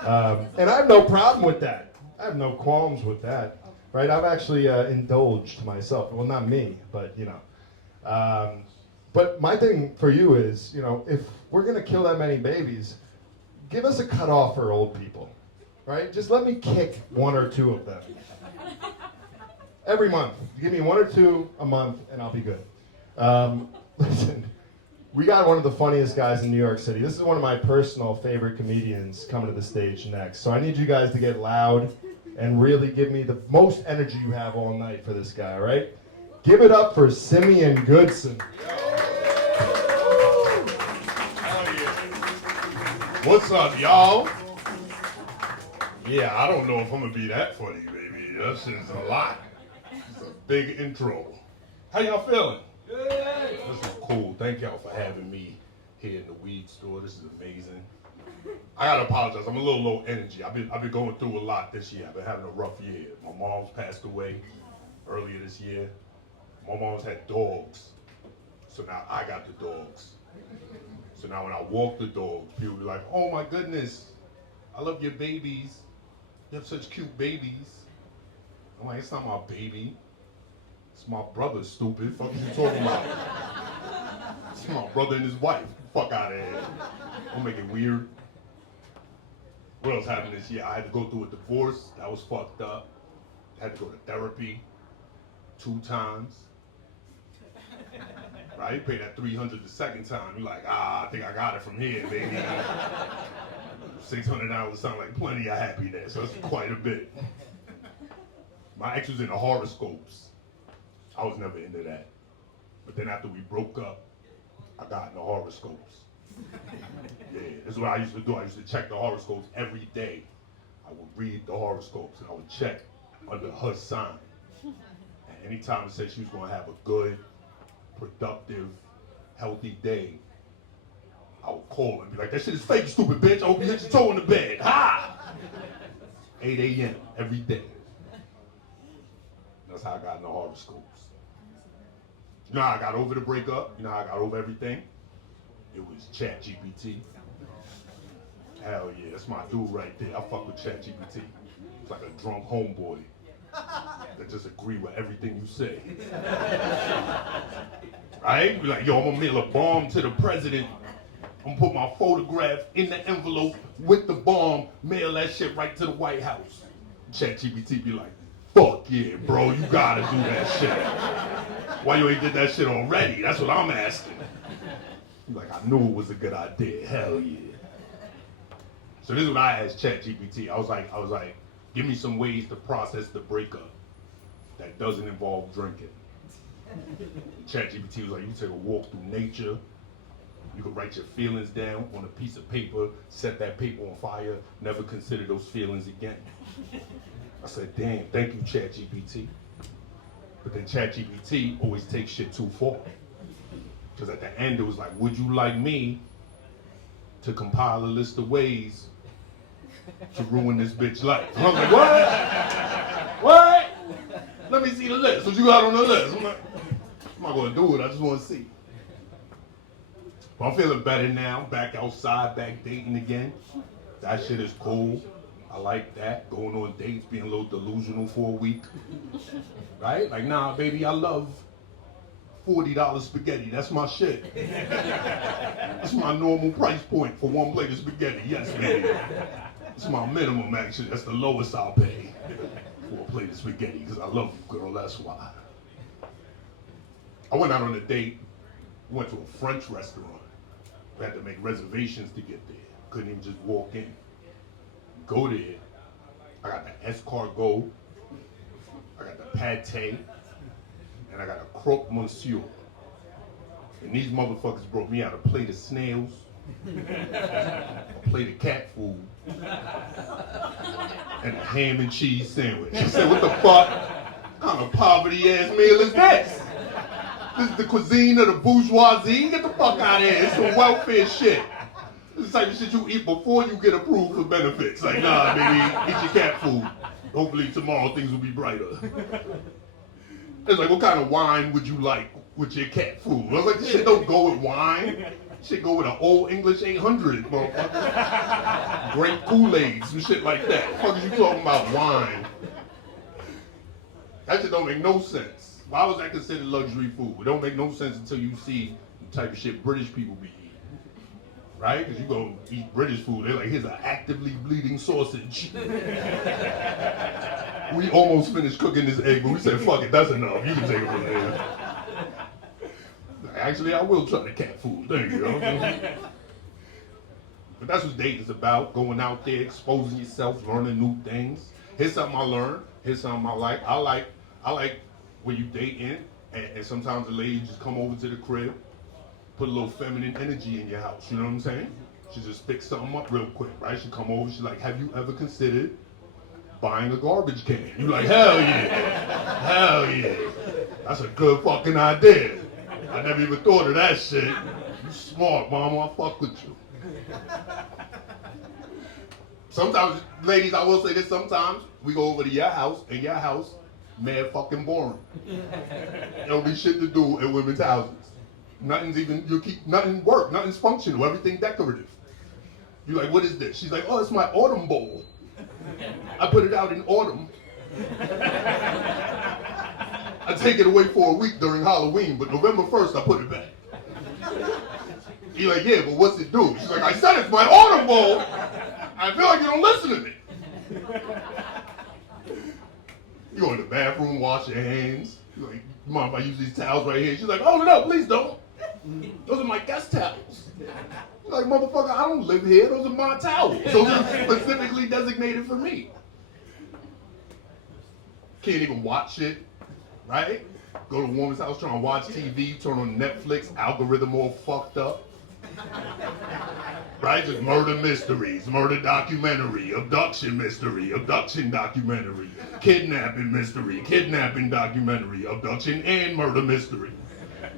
And I have no problem with that. I have no qualms with that, right? I've actually indulged myself. Well, not me, but you know. But my thing for you is, you know, if we're gonna kill that many babies, give us a cutoff for old people, right? Just let me kick one or two of them. Every month. Give me one or two a month and I'll be good. Listen, we got one of the funniest guys in New York City. This is one of my personal favorite comedians coming to the stage next. So I need you guys to get loud and really give me the most energy you have all night for this guy, all right? Give it up for Simeon Goodson. What's up, y'all? Yeah, I don't know if I'm gonna be that funny, baby. That shit's a lot. It's a big intro. How y'all feeling? Good. This is cool. Thank y'all for having me here in the weed store. This is amazing. I gotta apologize. I'm a little low energy. I've been going through a lot this year. I've been having a rough year. My mom's passed away earlier this year. My mom's had dogs, so now I got the dogs. So now when I walk the dogs, people be like, "Oh my goodness, I love your babies. You have such cute babies." I'm like, "It's not my baby. It's my brother, stupid. Fuck you talking about? It's my brother and his wife. Fuck out of here. Don't make it weird." What else happened this year? I had to go through a divorce. That was fucked up. I had to go to therapy 2 times. Right? You pay that $300 the second time. You're like, I think I got it from here, baby. $600 sound like plenty of happiness. That's quite a bit. My ex was into horoscopes. I was never into that. But then after we broke up, I got into horoscopes. Yeah, this is what I used to do. I used to check the horoscopes every day. I would read the horoscopes and I would check under her sign. And anytime it said she was going to have a good, productive, healthy day, I would call and be like, "That shit is fake, you stupid bitch. I hope you hit your toe in the bed. Ha!" 8 a.m. every day. That's how I got in the horoscopes. You know how I got over the breakup? You know how I got over everything? It was ChatGPT. Hell yeah, that's my dude right there. I fuck with ChatGPT. It's like a drunk homeboy that just agree with everything you say. Right? Be like, "Yo, I'm gonna mail a bomb to the president. I'm gonna put my photograph in the envelope with the bomb, mail that shit right to the White House." ChatGPT be like, "Fuck yeah, bro, you gotta do that shit. Why you ain't did that shit already? That's what I'm asking." He's like, "I knew it was a good idea. Hell yeah." So this is what I asked ChatGPT. I was like, "Give me some ways to process the breakup that doesn't involve drinking." ChatGPT was like, "You take a walk through nature. You can write your feelings down on a piece of paper, set that paper on fire, never consider those feelings again." I said, "Damn, thank you, ChatGPT." But then ChatGPT always takes shit too far. Because at the end it was like, "Would you like me to compile a list of ways to ruin this bitch life?" And I'm like, "What? What? Let me see the list. What you got on the list?" I'm like, "I'm not gonna do it, I just wanna see." But I'm feeling better now, back outside, back dating again. That shit is cool. I like that, going on dates, being a little delusional for a week. Right? Like, "Nah, baby, I love $40 spaghetti. That's my shit. That's my normal price point for one plate of spaghetti. Yes, baby. It's my minimum, actually. That's the lowest I'll pay for a plate of spaghetti, because I love you, girl. That's why." I went out on a date. We went to a French restaurant. We had to make reservations to get there. Couldn't even just walk in. Go there. I got the escargot. I got the pate. And I got a croque monsieur. And these motherfuckers brought me out a plate of snails, a plate of cat food, and a ham and cheese sandwich. I said, what the fuck? What kind of poverty ass meal is this? This is the cuisine of the bourgeoisie? Get the fuck out of here. It's some welfare shit. This is the type of shit you eat before you get approved for benefits. Like, nah, baby, eat your cat food. Hopefully tomorrow things will be brighter. It's like, what kind of wine would you like with your cat food? I was like, this shit don't go with wine. Shit go with an old English 800, motherfucker. Grape Kool-Aid, some shit like that. What the fuck are you talking about wine? That shit don't make no sense. Why was that considered luxury food? It don't make no sense until you see the type of shit British people be eating. Right? Because you go eat British food, they're like, here's an actively bleeding sausage. We almost finished cooking this egg, but we said, fuck it, that's enough. You can take it from there. Actually, I will try the cat food. There you go. But that's what dating is about. Going out there, exposing yourself, learning new things. Here's something I learned. Here's something I like. I like when you date in, and sometimes the lady just come over to the crib, put a little feminine energy in your house. You know what I'm saying? She just fix something up real quick, right? She come over, she's like, have you ever considered buying a garbage can? You like, hell yeah. Hell yeah. That's a good fucking idea. I never even thought of that shit. You smart, mama. I fuck with you. Sometimes, ladies, I will say this, sometimes we go over to your house, and your house mad fucking boring. There don't be shit to do in women's houses. Nothing work, nothing's functional, everything decorative. You're like, what is this? She's like, oh, it's my autumn bowl. I put it out in autumn. I take it away for a week during Halloween, but November 1st, I put it back. You're like, yeah, but what's it do? She's like, I said it's my autumn bowl. I feel like you don't listen to me. You go in the bathroom, wash your hands. You're like, Mom, I use these towels right here. She's like, oh, no, please don't. Those are my guest towels. You're like, motherfucker, I don't live here. Those are my towels. Those are specifically designated for me. Can't even watch it, right? Go to a woman's house trying to watch TV, turn on Netflix, algorithm all fucked up. Right? Just murder mysteries, murder documentary, abduction mystery, abduction documentary, kidnapping mystery, kidnapping documentary, abduction and murder mystery.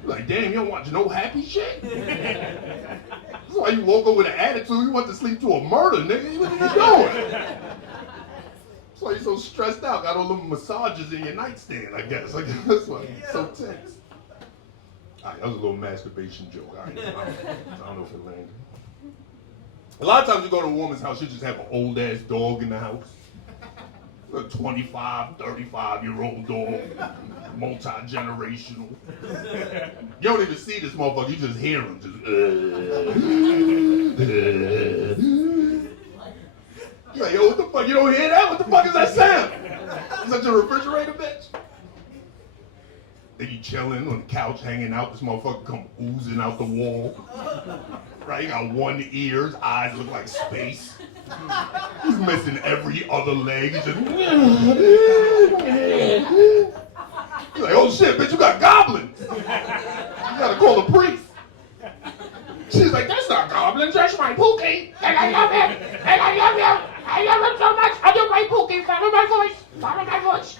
Like, damn, you don't watch no happy shit? That's why you woke up with an attitude. You want to sleep to a murder, nigga. What are you doing? That's why you're so stressed out. Got all them massages in your nightstand, I guess. Like, that's why you're so tense. All right, that was a little masturbation joke. I don't know if it landed. A lot of times you go to a woman's house, she just have an old ass dog in the house. A 25, 35-year-old dog, multi-generational. You don't even see this motherfucker, you just hear him. You're like, yo, what the fuck? You don't hear that? What the fuck is that sound? Is that your refrigerator, bitch? Then you chilling on the couch, hanging out. This motherfucker come oozing out the wall. Right? He got one ear, his eyes look like space. He's missing every other leg. He's just. He's like, oh shit, bitch, you got goblins. You gotta call the priest. She's like, that's not goblins, that's my Pookie. And I love him. And I love him. I love him so much. I do my Pookie. Follow my voice. Follow my voice.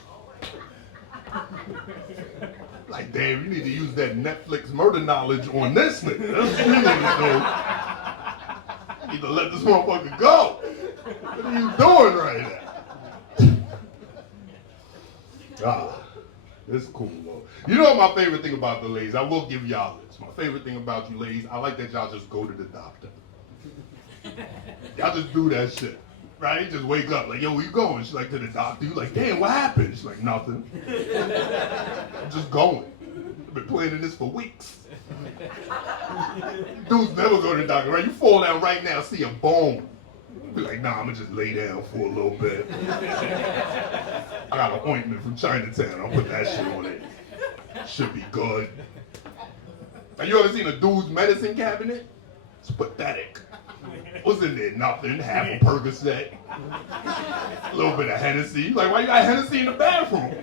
Like, damn, you need to use that Netflix murder knowledge on this nigga. That's what you need to do. You need to let this motherfucker go. What are you doing right now? It's cool, though. You know what my favorite thing about the ladies? I will give y'all this. My favorite thing about you ladies, I like that y'all just go to the doctor. Y'all just do that shit. Right? You just wake up like, yo, where you going? She's like, to the doctor. You like, damn, what happened? She's like, nothing. I'm just going. I've been planning this for weeks. Dudes never go to the doctor, right? You fall down right now, see a bone. Be like, nah, I'm gonna just lay down for a little bit. I got an ointment from Chinatown. I'll put that shit on it. Should be good. Have you ever seen a dude's medicine cabinet? It's pathetic. What's in there? Nothing. Half a Percocet. A little bit of Hennessy. Like, why you got Hennessy in the bathroom?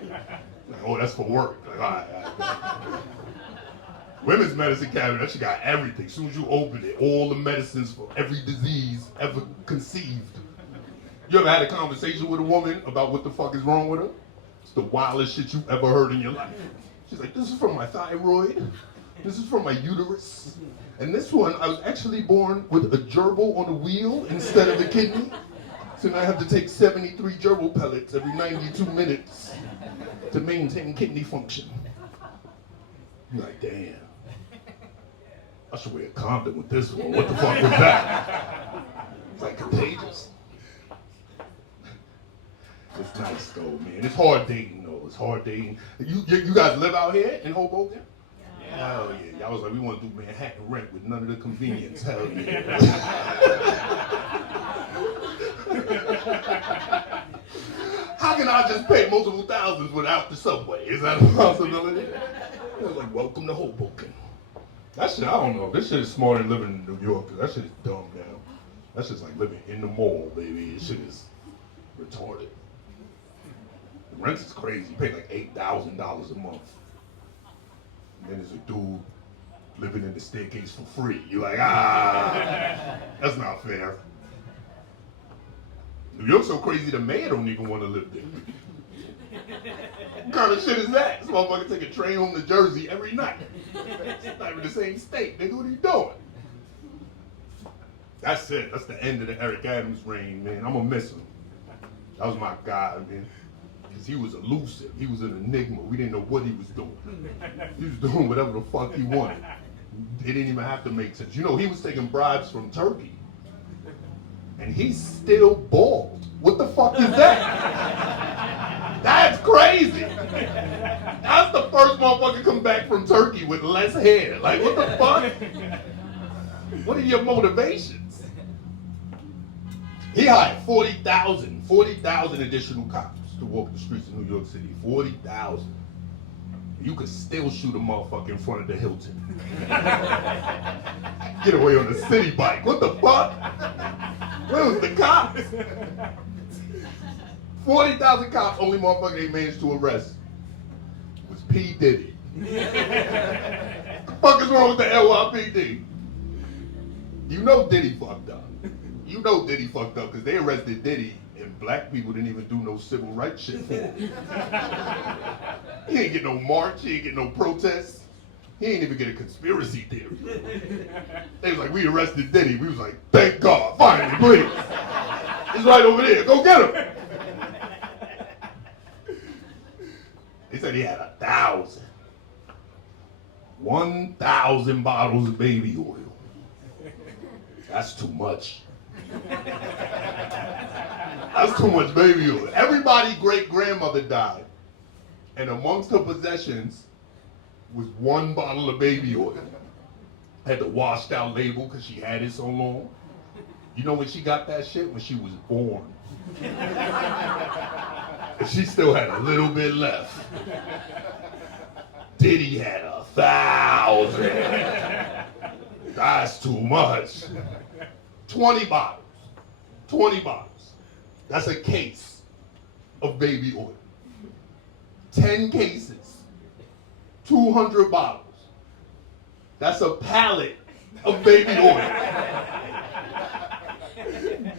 Like, oh, that's for work. Like, all right. Women's medicine cabinet, that shit got everything. As soon as you open it, all the medicines for every disease ever conceived. You ever had a conversation with a woman about what the fuck is wrong with her? It's the wildest shit you've ever heard in your life. She's like, this is from my thyroid. This is from my uterus. And this one, I was actually born with a gerbil on a wheel instead of a kidney. So now I have to take 73 gerbil pellets every 92 minutes to maintain kidney function. You're like, damn. I should wear a condom with this one. What the fuck was that? It's like contagious. It's nice though, man. It's hard dating though. It's hard dating. You guys live out here in Hoboken? Yeah. Hell yeah. Y'all was like, we want to do Manhattan rent with none of the convenience. Hell yeah. How can I just pay multiple thousands without the subway? Is that a possibility? I was like, welcome to Hoboken. That shit, I don't know. This shit is smarter than living in New York, because that shit is dumb now. That shit's like living in the mall, baby. This shit is retarded. The rent is crazy. You pay like $8,000 a month. And then there's a dude living in the staircase for free. You're like, that's not fair. New York's so crazy the mayor don't even want to live there. What kind of shit is that? This motherfucker take a train home to Jersey every night. It's not even the same state. Nigga, what are you doing? That's it. That's the end of the Eric Adams reign, man. I'm gonna miss him. That was my guy, man. Because he was elusive. He was an enigma. We didn't know what he was doing. He was doing whatever the fuck he wanted. It didn't even have to make sense. You know, he was taking bribes from Turkey. And he's still bald. What the fuck is that? That's crazy. That's the first motherfucker come back from Turkey with less hair. Like, what the fuck? What are your motivations? He hired 40,000 additional cops to walk the streets of New York City. 40,000. You could still shoot a motherfucker in front of the Hilton. Get away on a city bike. What the fuck? Where was the cops? 40,000 cops, only motherfucker they managed to arrest was P. Diddy. What the fuck is wrong with the NYPD? You know Diddy fucked up. You know Diddy fucked up because they arrested Diddy and black people didn't even do no civil rights shit for him. He ain't get no march, he ain't get no protests. He ain't even get a conspiracy theory. They was like, we arrested Diddy. We was like, thank God, finally, please. It's right over there, go get him. They said he had 1,000 bottles of baby oil. That's too much. That's too much baby oil. Everybody's great-grandmother died. And amongst her possessions was 1 bottle of baby oil. Had the washed out label because she had it so long. You know when she got that shit? When she was born. And she still had a little bit left. Diddy had 1,000. That's too much. 20 bottles. 20 bottles. That's a case of baby oil. 10 cases. 200 bottles. That's a pallet of baby oil.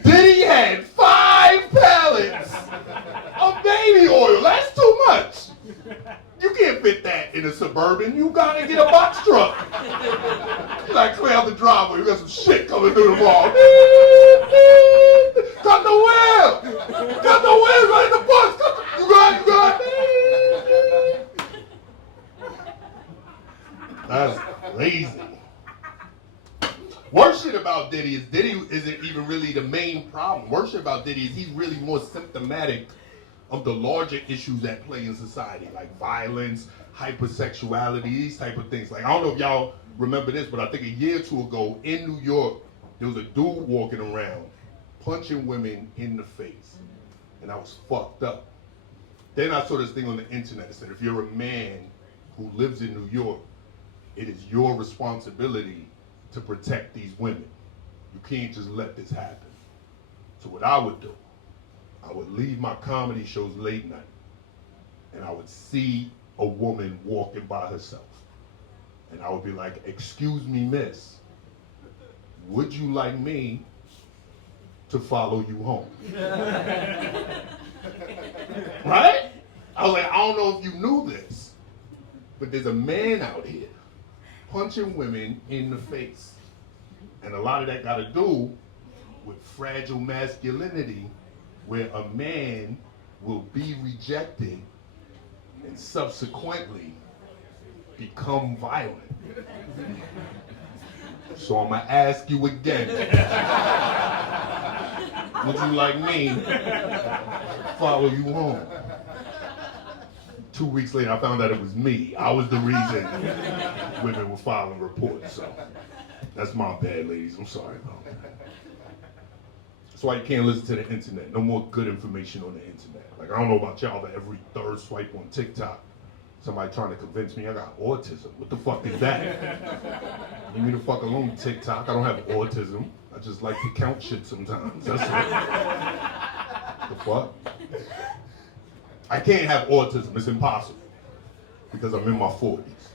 Diddy had 5 pallets of baby oil. That's too much. You can't fit that in a Suburban. You gotta get a box truck. You gotta clear out the driveway. We got some shit coming through the wall. Cut the wheel! Cut the wheel right in the bus! You got That's crazy. Worst shit about Diddy is Diddy isn't even really the main problem. Worst shit about Diddy is he's really more symptomatic of the larger issues that play in society, like violence, hypersexuality, these type of things. Like, I don't know if y'all remember this, but I think a year or two ago in New York, there was a dude walking around punching women in the face. And I was fucked up. Then I saw this thing on the internet that said, if you're a man who lives in New York, it is your responsibility to protect these women. You can't just let this happen. So what I would do, I would leave my comedy shows late night, and I would see a woman walking by herself. And I would be like, excuse me, miss, would you like me to follow you home? Right? I was like, I don't know if you knew this, but there's a man out here punching women in the face. And a lot of that got to do with fragile masculinity, where a man will be rejected and subsequently become violent. So I'm gonna ask you again. Would you like me to follow you home? 2 weeks later, I found out it was me. I was the reason women were filing reports. So that's my bad, ladies. I'm sorry about that. That's why you can't listen to the internet. No more good information on the internet. Like, I don't know about y'all, but every third swipe on TikTok, somebody trying to convince me I got autism. What the fuck is that? Leave me the fuck alone, TikTok. I don't have autism. I just like to count shit sometimes. That's it. The fuck? I can't have autism. It's impossible. Because I'm in my 40s.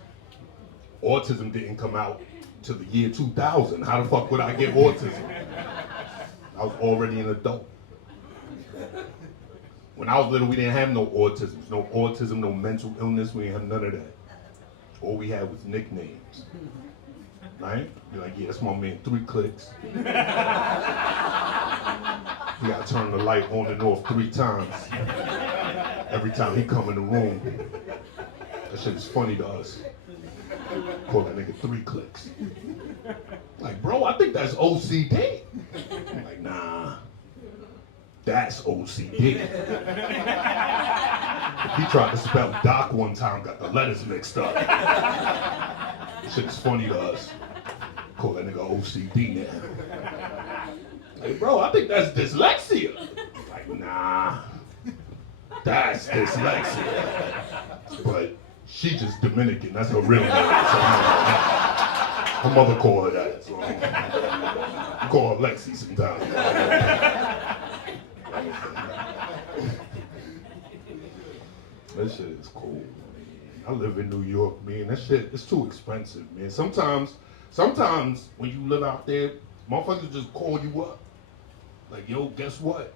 Autism didn't come out till the year 2000. How the fuck would I get autism? I was already an adult. When I was little, we didn't have no autism. No autism, no mental illness. We didn't have none of that. All we had was nicknames. Right? You're like, yeah, that's my man, 3 clicks. You gotta turn the light on and off 3 times. Every time he come in the room. That shit is funny to us. Call that nigga 3 clicks. Like, bro, I think that's OCD. I'm like, nah. That's OCD. He tried to spell doc one time, got the letters mixed up. This shit is funny to us. Call that nigga OCD now. Like, bro, I think that's dyslexia. Like, nah. That's dyslexia. But she just Dominican. That's her real name. So her mother called her that. So I call her Lexi sometimes. That shit is cool, man. I live in New York, man. That shit, it's too expensive, man. Sometimes when you live out there, motherfuckers just call you up. Like, yo, guess what?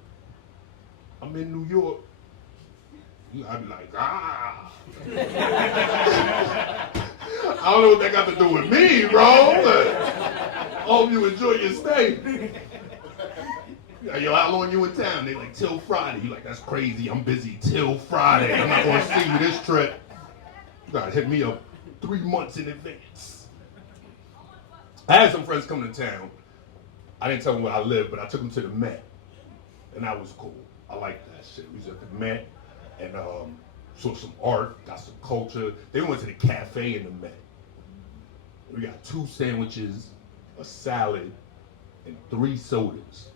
I'm in New York. I'd be like, ah. I don't know what that got to do with me, bro, but I hope you enjoy your stay. Like, yo, how long you in town? They like, till Friday. You like, that's crazy. I'm busy till Friday. I'm not gonna see you this trip. You gotta hit me up 3 months in advance. I had some friends come to town. I didn't tell them where I live, but I took them to the Met. And that was cool. I liked that shit. We was at the Met and saw some art, got some culture. They went to the cafe in the Met. We got 2 sandwiches, a salad, and 3 sodas.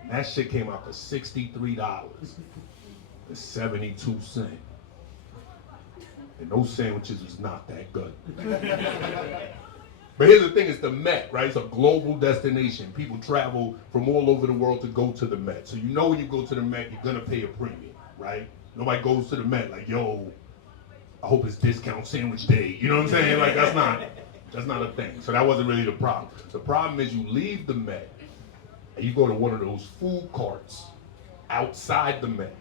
And that shit came out to $63.72. And those sandwiches was not that good. But here's the thing, it's the Met, right? It's a global destination. People travel from all over the world to go to the Met. So you know when you go to the Met, you're gonna pay a premium, right? Nobody goes to the Met like, yo, I hope it's discount sandwich day. You know what I'm saying? Like, that's not a thing. So that wasn't really the problem. The problem is you leave the Met and you go to one of those food carts outside the Met.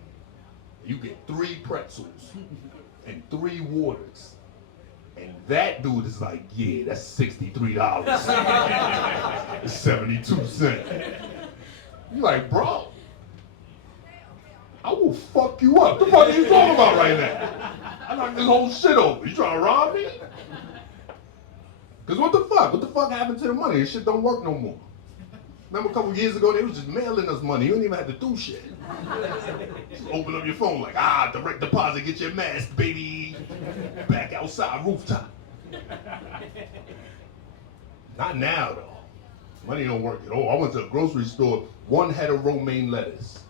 You get 3 pretzels and 3 waters. And that dude is like, yeah, that's $63. It's 72 cents. You're like, bro, I will fuck you up. What the fuck are you talking about right now? I knocked this whole shit over. You trying to rob me? Because what the fuck? What the fuck happened to the money? This shit don't work no more. Remember a couple years ago, they was just mailing us money. You didn't even have to do shit. Just open up your phone like, direct deposit, get your mask, baby. Back outside, rooftop. Not now, though. Money don't work at all. I went to a grocery store, 1 head of romaine lettuce,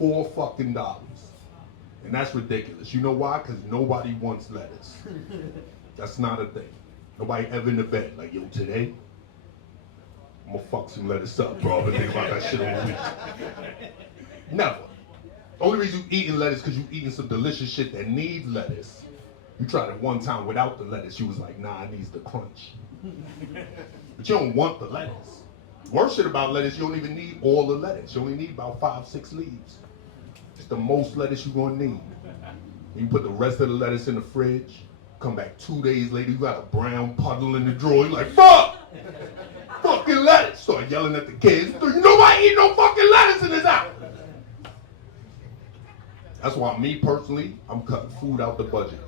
$4 fucking. And that's ridiculous. You know why? Because nobody wants lettuce. That's not a thing. Nobody ever in the bed like, yo, today, I'm gonna fuck some lettuce up, bro. I've been thinking about that shit all week. Never. Only reason you eating lettuce because you eating some delicious shit that needs lettuce. You tried it one time without the lettuce. You was like, nah, it needs the crunch. But you don't want the lettuce. Worst shit about lettuce, you don't even need all the lettuce. You only need about 5-6 leaves. It's the most lettuce you're gonna need. You put the rest of the lettuce in the fridge, come back 2 days later, you got a brown puddle in the drawer. You're like, fuck! Fucking lettuce! Start yelling at the kids. You know why I eat no fucking lettuce in this house? That's why me personally, I'm cutting food out the budget.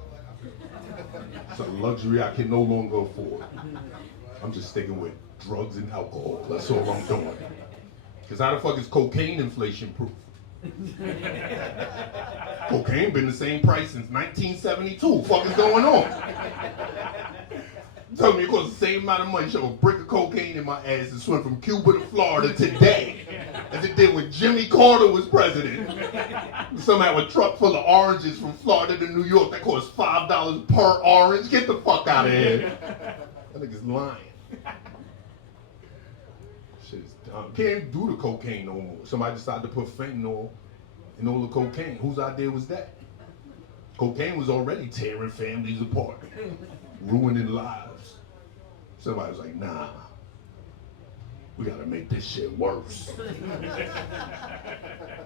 It's a luxury I can no longer afford. I'm just sticking with drugs and alcohol. That's all I'm doing. Because how the fuck is cocaine inflation proof? Cocaine been the same price since 1972. Fuck is going on? Tell me it costs the same amount of money to shove a brick of cocaine in my ass and swim from Cuba to Florida today as it did when Jimmy Carter was president. Somehow a truck full of oranges from Florida to New York that costs $5 per orange. Get the fuck out of here. That nigga's lying. Shit is dumb. Can't do the cocaine no more. Somebody decided to put fentanyl in all the cocaine. Whose idea was that? Cocaine was already tearing families apart, ruining lives. Somebody was like, nah, we gotta make this shit worse.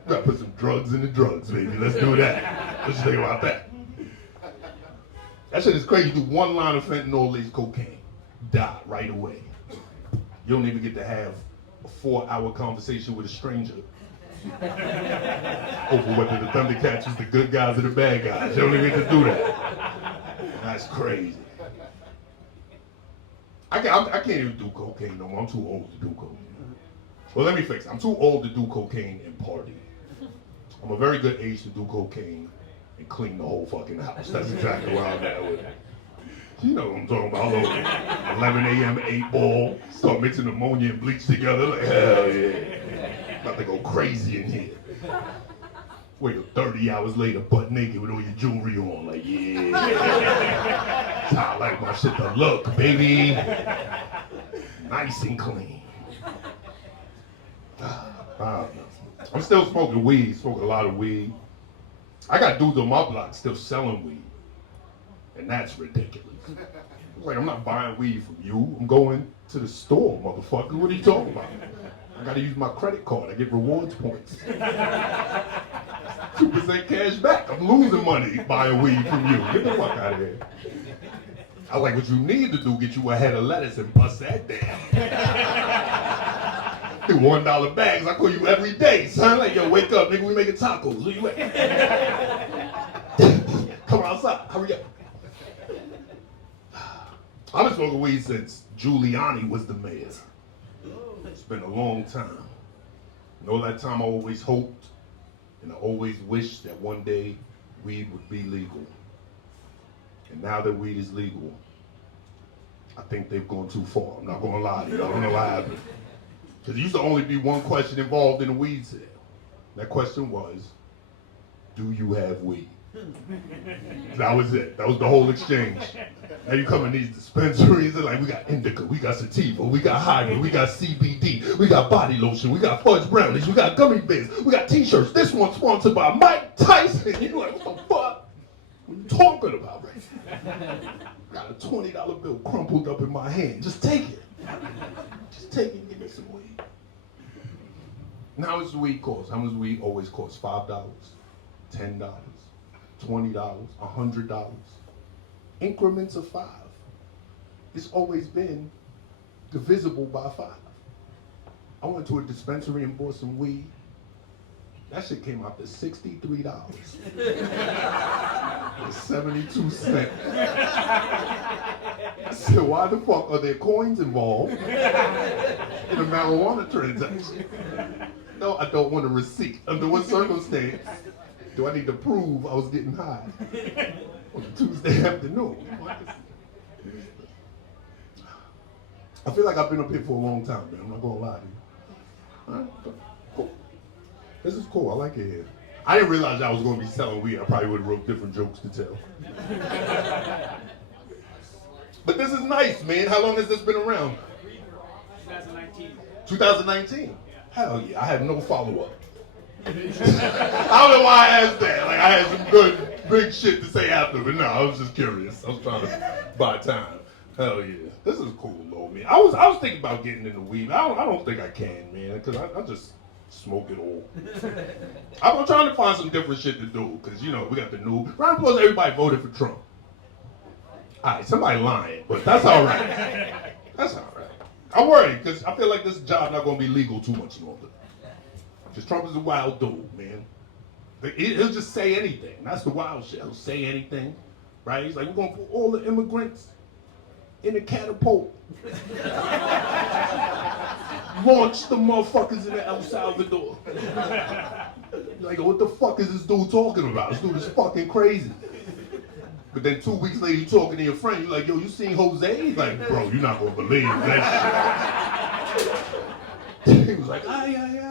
Gotta put some drugs in the drugs, baby. Let's do that. Let's think about that. That shit is crazy. You do one line of fentanyl-laced cocaine, die right away. You don't even get to have a 4-hour conversation with a stranger over whether the Thundercats is the good guys or the bad guys. You don't even get to do that. That's crazy. I can't even do cocaine no more. I'm too old to do cocaine. Well, let me fix it. I'm too old to do cocaine and party. I'm a very good age to do cocaine and clean the whole fucking house. That's exactly where I'm at with it. You know what I'm talking about. 11 a.m. 8 ball. Start mixing ammonia and bleach together. Like, hell yeah. About to go crazy in here. Wait till 30 hours later, butt naked with all your jewelry on. Like, yeah. That's how I like my shit to look, baby. Nice and clean. I'm still smoking weed, smoking a lot of weed. I got dudes on my block still selling weed. And that's ridiculous. Like, I'm not buying weed from you. I'm going to the store, motherfucker. What are you talking about? I gotta use my credit card. I get rewards points. 2% cash back. I'm losing money buying weed from you. Get the fuck out of here. I like what you need to do, get you a head of lettuce and bust that down. Do $1 bags. I call you every day, son. Like, yo, wake up, nigga, we making tacos. Where you at? Come outside. Hurry up. I've been smoking weed since Giuliani was the mayor. It's been a long time. And all that time I always hoped and I always wished that one day weed would be legal. And now that weed is legal, I think they've gone too far. I'm not gonna lie to you. I don't know what happened. Because there used to only be one question involved in a weed sale. That question was, do you have weed? That was it. That was the whole exchange. Now you come in these dispensaries, they're like, we got indica, we got sativa, we got hybrid, we got CBD, we got body lotion, we got fudge brownies, we got gummy bears, we got t-shirts. This one's sponsored by Mike Tyson. You're like, what the fuck? What are you talking about right now? Got a $20 bill crumpled up in my hand. Just take it. Just take it and give me some weed. Now how much does weed cost? How much does weed always cost? $5, $10, $20, $100. Increments of 5. It's always been divisible by 5. I went to a dispensary and bought some weed. That shit came out to $63. 72 cents. I said, why the fuck are there coins involved in a marijuana transaction? No, I don't want a receipt. Under what circumstance do I need to prove I was getting high on a Tuesday afternoon? I feel like I've been up here for a long time, man. I'm not gonna lie to you. All right, cool. This is cool. I like it here. I didn't realize I was gonna be selling weed. I probably would have wrote different jokes to tell. But this is nice, man. How long has this been around? 2019. 2019? Hell yeah. I had no follow-up. I don't know why I asked that. Like, I had some good big shit to say after, but no, I was just curious. I was trying to buy time. Hell yeah, this is cool though, man. I was thinking about getting into weed. I don't think I can, man, because I just smoke it all. I'm trying to find some different shit to do, because you know we got the new. Round of applause, everybody voted for Trump. All right, somebody lying, but that's all right. That's all right. I'm worried because I feel like this job not gonna be legal too much longer. Because Trump is a wild dude, man. He'll just say anything. That's the wild shit. He'll say anything, right? He's like, we're gonna put all the immigrants in a catapult. Launch the motherfuckers into El Salvador. Like, what the fuck is this dude talking about? This dude is fucking crazy. But then 2 weeks later, you talking to your friend, you're like, yo, you seen Jose? He's like, bro, you're not gonna believe that shit. He was like, ay, ay, ay.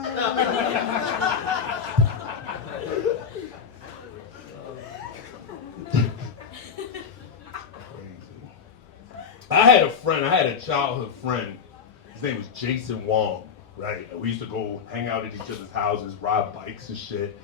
I had a childhood friend. His name was Jason Wong, right? And we used to go hang out at each other's houses, ride bikes and shit.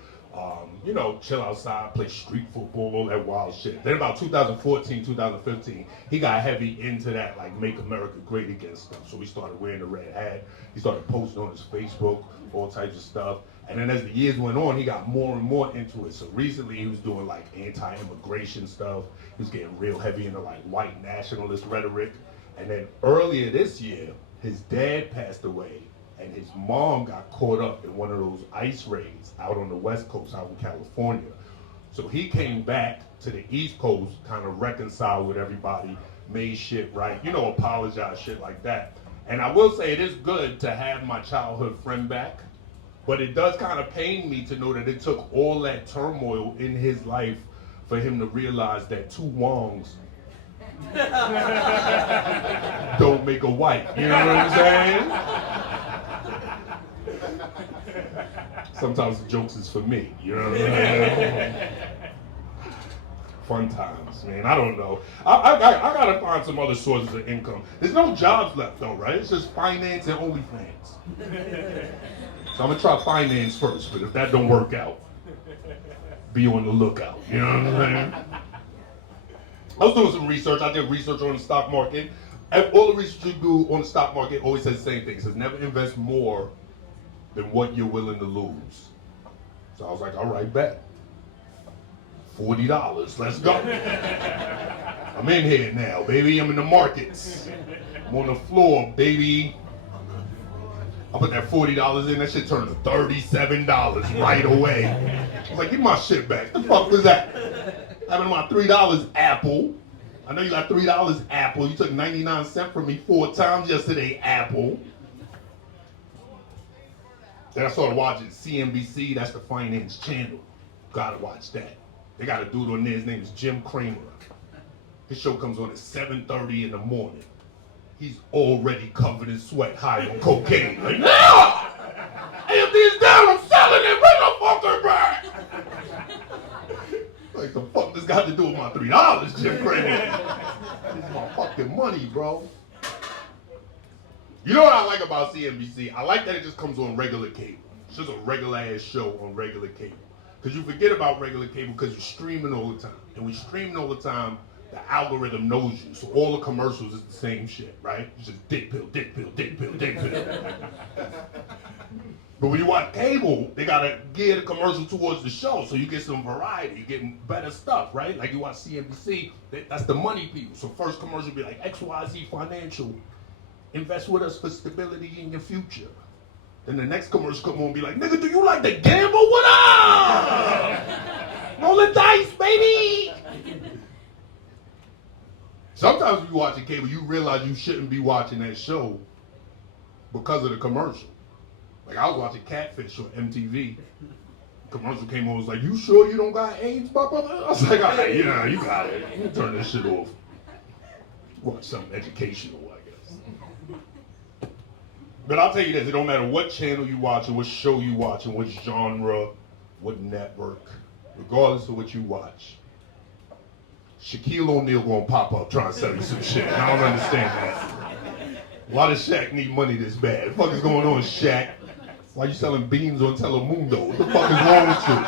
You know, chill outside, play street football, all that wild shit. Then about 2014, 2015, he got heavy into that, like, Make America Great Again stuff. So he started wearing the red hat. He started posting on his Facebook, all types of stuff. And then as the years went on, he got more and more into it. So recently he was doing like anti-immigration stuff. He was getting real heavy into like white nationalist rhetoric. And then earlier this year, his dad passed away and his mom got caught up in one of those ice raids out on the West Coast, out in California. So he came back to the East Coast, kind of reconciled with everybody, made shit right, you know, apologize, shit like that. And I will say it is good to have my childhood friend back. But it does kind of pain me to know that it took all that turmoil in his life for him to realize that two Wongs don't make a white. You know what I'm saying? Sometimes the jokes is for me. You know what I'm saying? Fun times, man. I don't know. I gotta find some other sources of income. There's no jobs left though, right? It's just finance and OnlyFans. So I'm gonna try finance first, but if that don't work out, be on the lookout. You know what I'm saying? I was doing some research. I did research on the stock market. And all the research you do on the stock market always says the same thing. It says never invest more than what you're willing to lose. So I was like, all right, bet. $40, let's go. I'm in here now, baby. I'm in the markets. I'm on the floor, baby. I put that $40 in, that shit turned to $37 right away. I was like, give my shit back. The fuck was that? Having my $3 Apple. I know you got $3 Apple. You took 99 cents from me 4 times yesterday, Apple. Then I started watching CNBC, that's the finance channel. Gotta watch that. They got a dude on there, his name is Jim Cramer. His show comes on at 7:30 in the morning. He's already covered in sweat, high on cocaine. Like, no! AMD's down, I'm selling it, bring the fucker back! Like, the fuck this got to do with my $3, Jim Cramer? This is my fucking money, bro. You know what I like about CNBC? I like that it just comes on regular cable. It's just a regular ass show on regular cable. Because you forget about regular cable because you're streaming all the time. And when you're streaming all the time, the algorithm knows you. So all the commercials is the same shit, right? It's just dick pill, dick pill, dick pill, dick pill. But when you watch cable, they gotta gear the commercial towards the show. So you get some variety, you get better stuff, right? Like you watch CNBC, that's the money people. So first commercial be like XYZ Financial. Invest with us for stability in your future. Then the next commercial come on and be like, nigga, do you like to gamble? What up? Roll the dice, baby! Sometimes when you watching cable, you realize you shouldn't be watching that show because of the commercial. Like I was watching Catfish on MTV. Commercial came on, was like, you sure you don't got AIDS, my brother? I was like, all right, yeah, you got it. You can turn this shit off. Watch something educational, I guess. But I'll tell you this, it don't matter what channel you watching, what show you watching, what genre, what network, regardless of what you watch, Shaquille O'Neal gonna pop up trying to sell you some shit. I don't understand that. Why does Shaq need money this bad? What the fuck is going on, Shaq? Why you selling beans on Telemundo? What the fuck is wrong with you?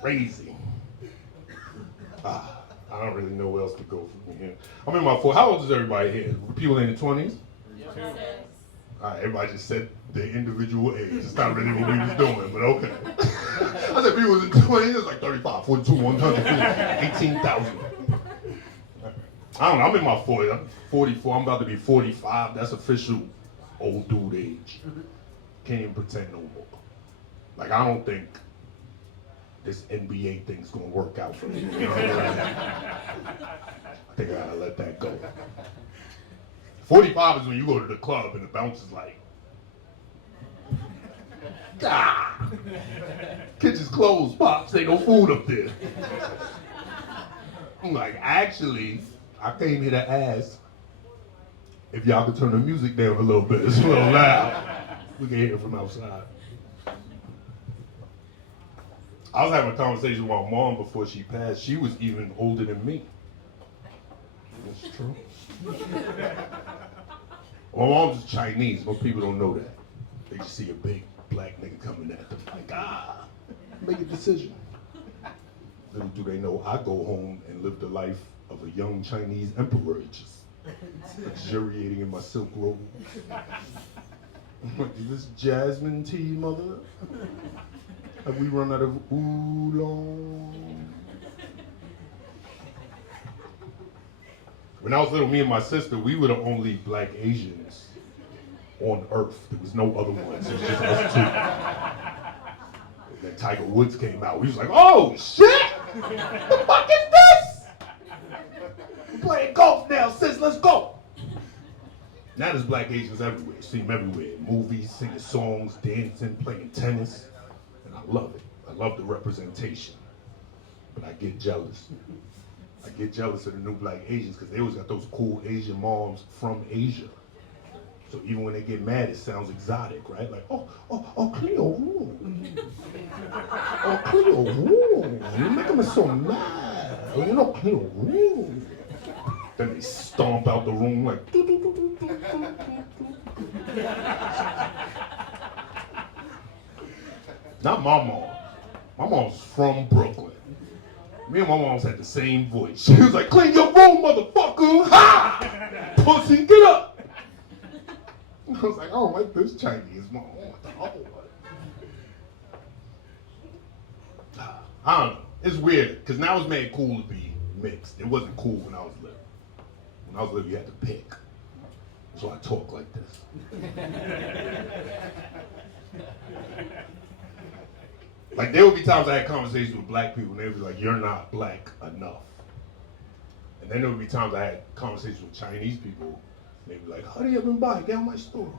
crazy. I don't really know where else to go from here. I'm in my 40s. How old is everybody here? People in the 20s? All right, everybody just said their individual age. It's not really what we was doing, but okay. I said people was in the 20s, it's like 35, 42, 100, 18,000. I don't know, I'm in my 40s. I'm 44, I'm about to be 45. That's official old dude age. Can't even pretend no more. Like, I don't think this NBA thing's gonna work out for me. You know what I mean? I think I gotta let that go. 45 is when you go to the club and the bouncer's like, ah! Kitchen's closed, Pops. Ain't no food up there. I'm like, actually, I came here to ask if y'all could turn the music down a little bit. It's a little loud. We can hear it from outside. I was having a conversation with my mom before she passed. She was even older than me. That's true. My mom's Chinese. Most people don't know that. They just see a big black nigga coming at them like, make a decision. Little do they know, I go home and live the life of a young Chinese emperor, just luxuriating in my silk robe. Is this jasmine tea, mother? Have we run out of oolong? When I was little, me and my sister, we were the only black Asians on earth. There was no other ones. It was just us two. And then Tiger Woods came out. We was like, oh, shit! The fuck is this? We're playing golf now, sis. Let's go. Now there's black Asians everywhere. You see them everywhere. Movies, singing songs, dancing, playing tennis. And I love it. I love the representation. But I get jealous. I get jealous of the new black Asians because they always got those cool Asian moms from Asia. So even when they get mad, it sounds exotic, right? Like, oh, Cleo, oh, Cleo, you making me so mad. Oh, you know, Cleo, Then they stomp out the room like, Not my mom. My mom's from Brooklyn. Me and my mom's had the same voice. She was like, clean your room, motherfucker! Ha! Pussy, get up! I was like, I don't like this Chinese mom. What the hell? I don't know. It's weird, because now it's made cool to be mixed. It wasn't cool when I was little. When I was little, you had to pick. So I talk like this. Like, there would be times I had conversations with black people, and they would be like, you're not black enough. And then there would be times I had conversations with Chinese people, and they'd be like, hurry up and buy, get out my store.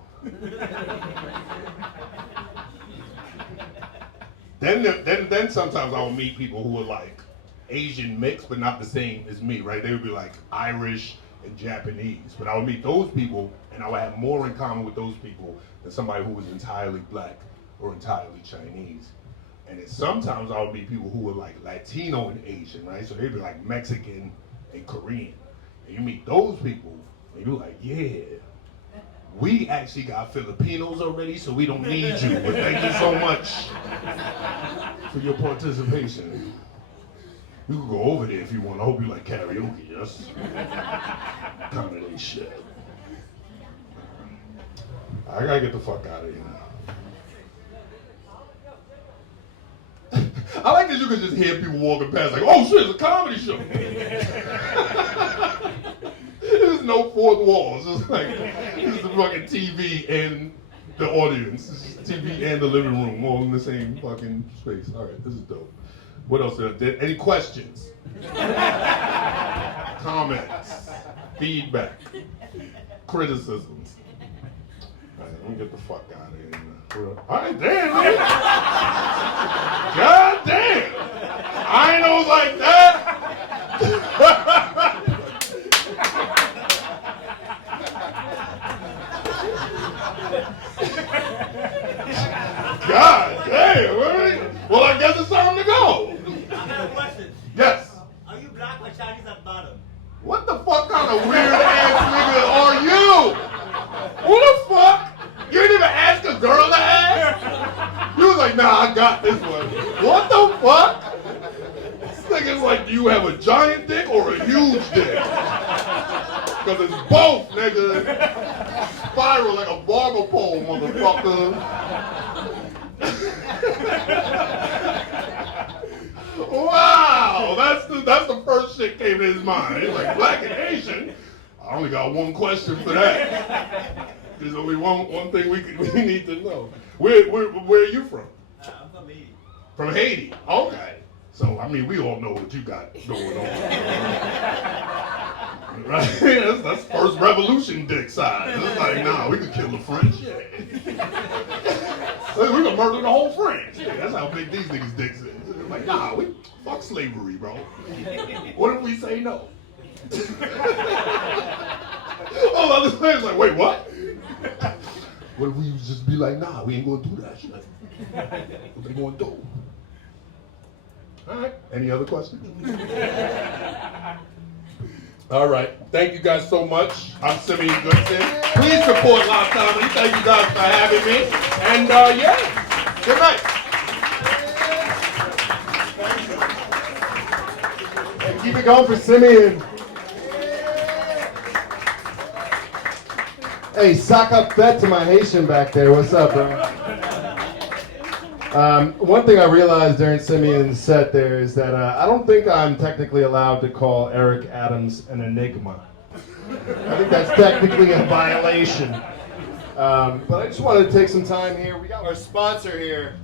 Then sometimes I would meet people who were like Asian mixed, but not the same as me, right? They would be like Irish and Japanese. But I would meet those people, and I would have more in common with those people than somebody who was entirely black or entirely Chinese. And then sometimes I would meet people who were like Latino and Asian, right? So they'd be like Mexican and Korean. And you meet those people, and you're like, yeah, we actually got Filipinos already, so we don't need you. But thank you so much for your participation. You can go over there if you want. I hope you like karaoke, yes? Kind of that shit. I gotta get the fuck out of here. I like that you can just hear people walking past like, oh shit, it's a comedy show. There's no fourth wall. It's just like, it's the fucking TV and the audience. It's TV and the living room all in the same fucking space. All right, this is dope. What else? Any questions? Comments? Feedback? Criticisms? All right, let me get the fuck out of here. All right, damn, man. God damn. I ain't know it was like that. God damn, man. Well, I guess it's time to go. I have a question. Yes. Are you black or Chinese at bottom? What the fuck kind of weird ass nigga are you? Who the fuck? You didn't even ask a girl to ask? You was like, nah, I got this one. What the fuck? do you have a giant dick or a huge dick? Because it's both, nigga. Spiral like a barber pole, motherfucker. Wow, that's the first shit came to his mind. He's like, black and Asian? I only got one question for that. There's only one thing we need to know. Where are you from? I'm from Haiti. From Haiti. Okay. So, I mean, we all know what you got going on. Right? That's first revolution dick side. It's like, nah, we could kill the French. Yeah. We could murder the whole French. Yeah, that's how big these niggas' dicks is. It's like, nah, we fuck slavery, bro. What if we say no? All the other players like, wait, what? What if we just be like, nah, we ain't gonna do that shit? What they gonna do? All right. Any other questions? All right. Thank you guys so much. I'm Simeon Goodson. Please support Live Comedy. Thank you guys for having me. And yeah, good night. And keep it going for Simeon. Hey, sock up bet to my Haitian back there. What's up, bro? One thing I realized during Simeon's set there is that I don't think I'm technically allowed to call Eric Adams an enigma. I think that's technically a violation. But I just wanted to take some time here. We got our sponsor here,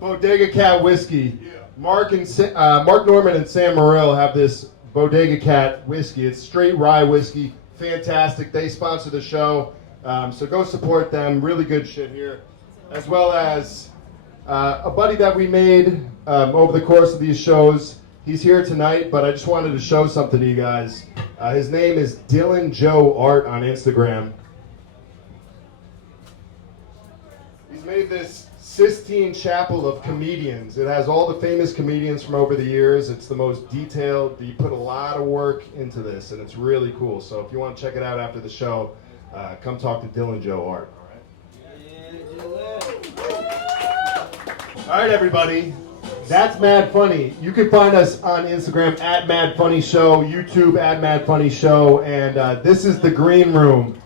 Bodega Cat Whiskey. Mark Norman and Sam Morrell have this Bodega Cat Whiskey. It's straight rye whiskey. Fantastic. They sponsor the show. So go support them. Really good shit here. As well as a buddy that we made over the course of these shows. He's here tonight, but I just wanted to show something to you guys. His name is Dylan Joe Art on Instagram. He's made this Sistine Chapel of comedians. It has all the famous comedians from over the years. It's the most detailed. He put a lot of work into this, and it's really cool. So if you want to check it out after the show, come talk to Dylan Joe Art. All right, everybody. That's Mad Funny. You can find us on Instagram at Mad Funny Show, YouTube at Mad Funny Show, and this is the Green Room.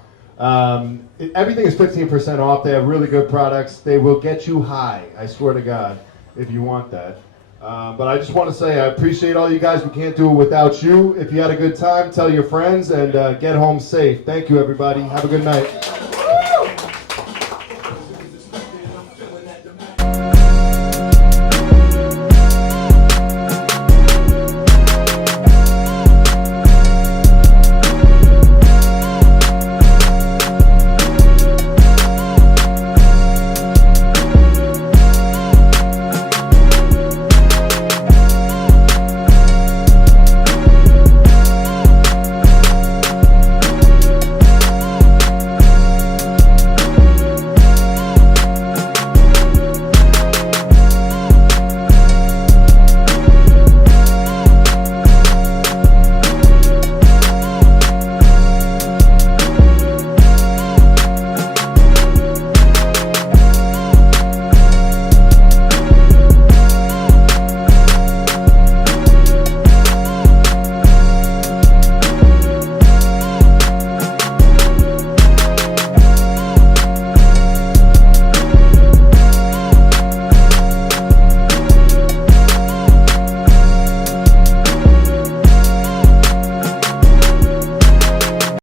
Everything is 15% off. They have really good products. They will get you high, I swear to God, if you want that. But I just want to say I appreciate all you guys. We can't do it without you. If you had a good time, tell your friends, and get home safe. Thank you, everybody. Have a good night.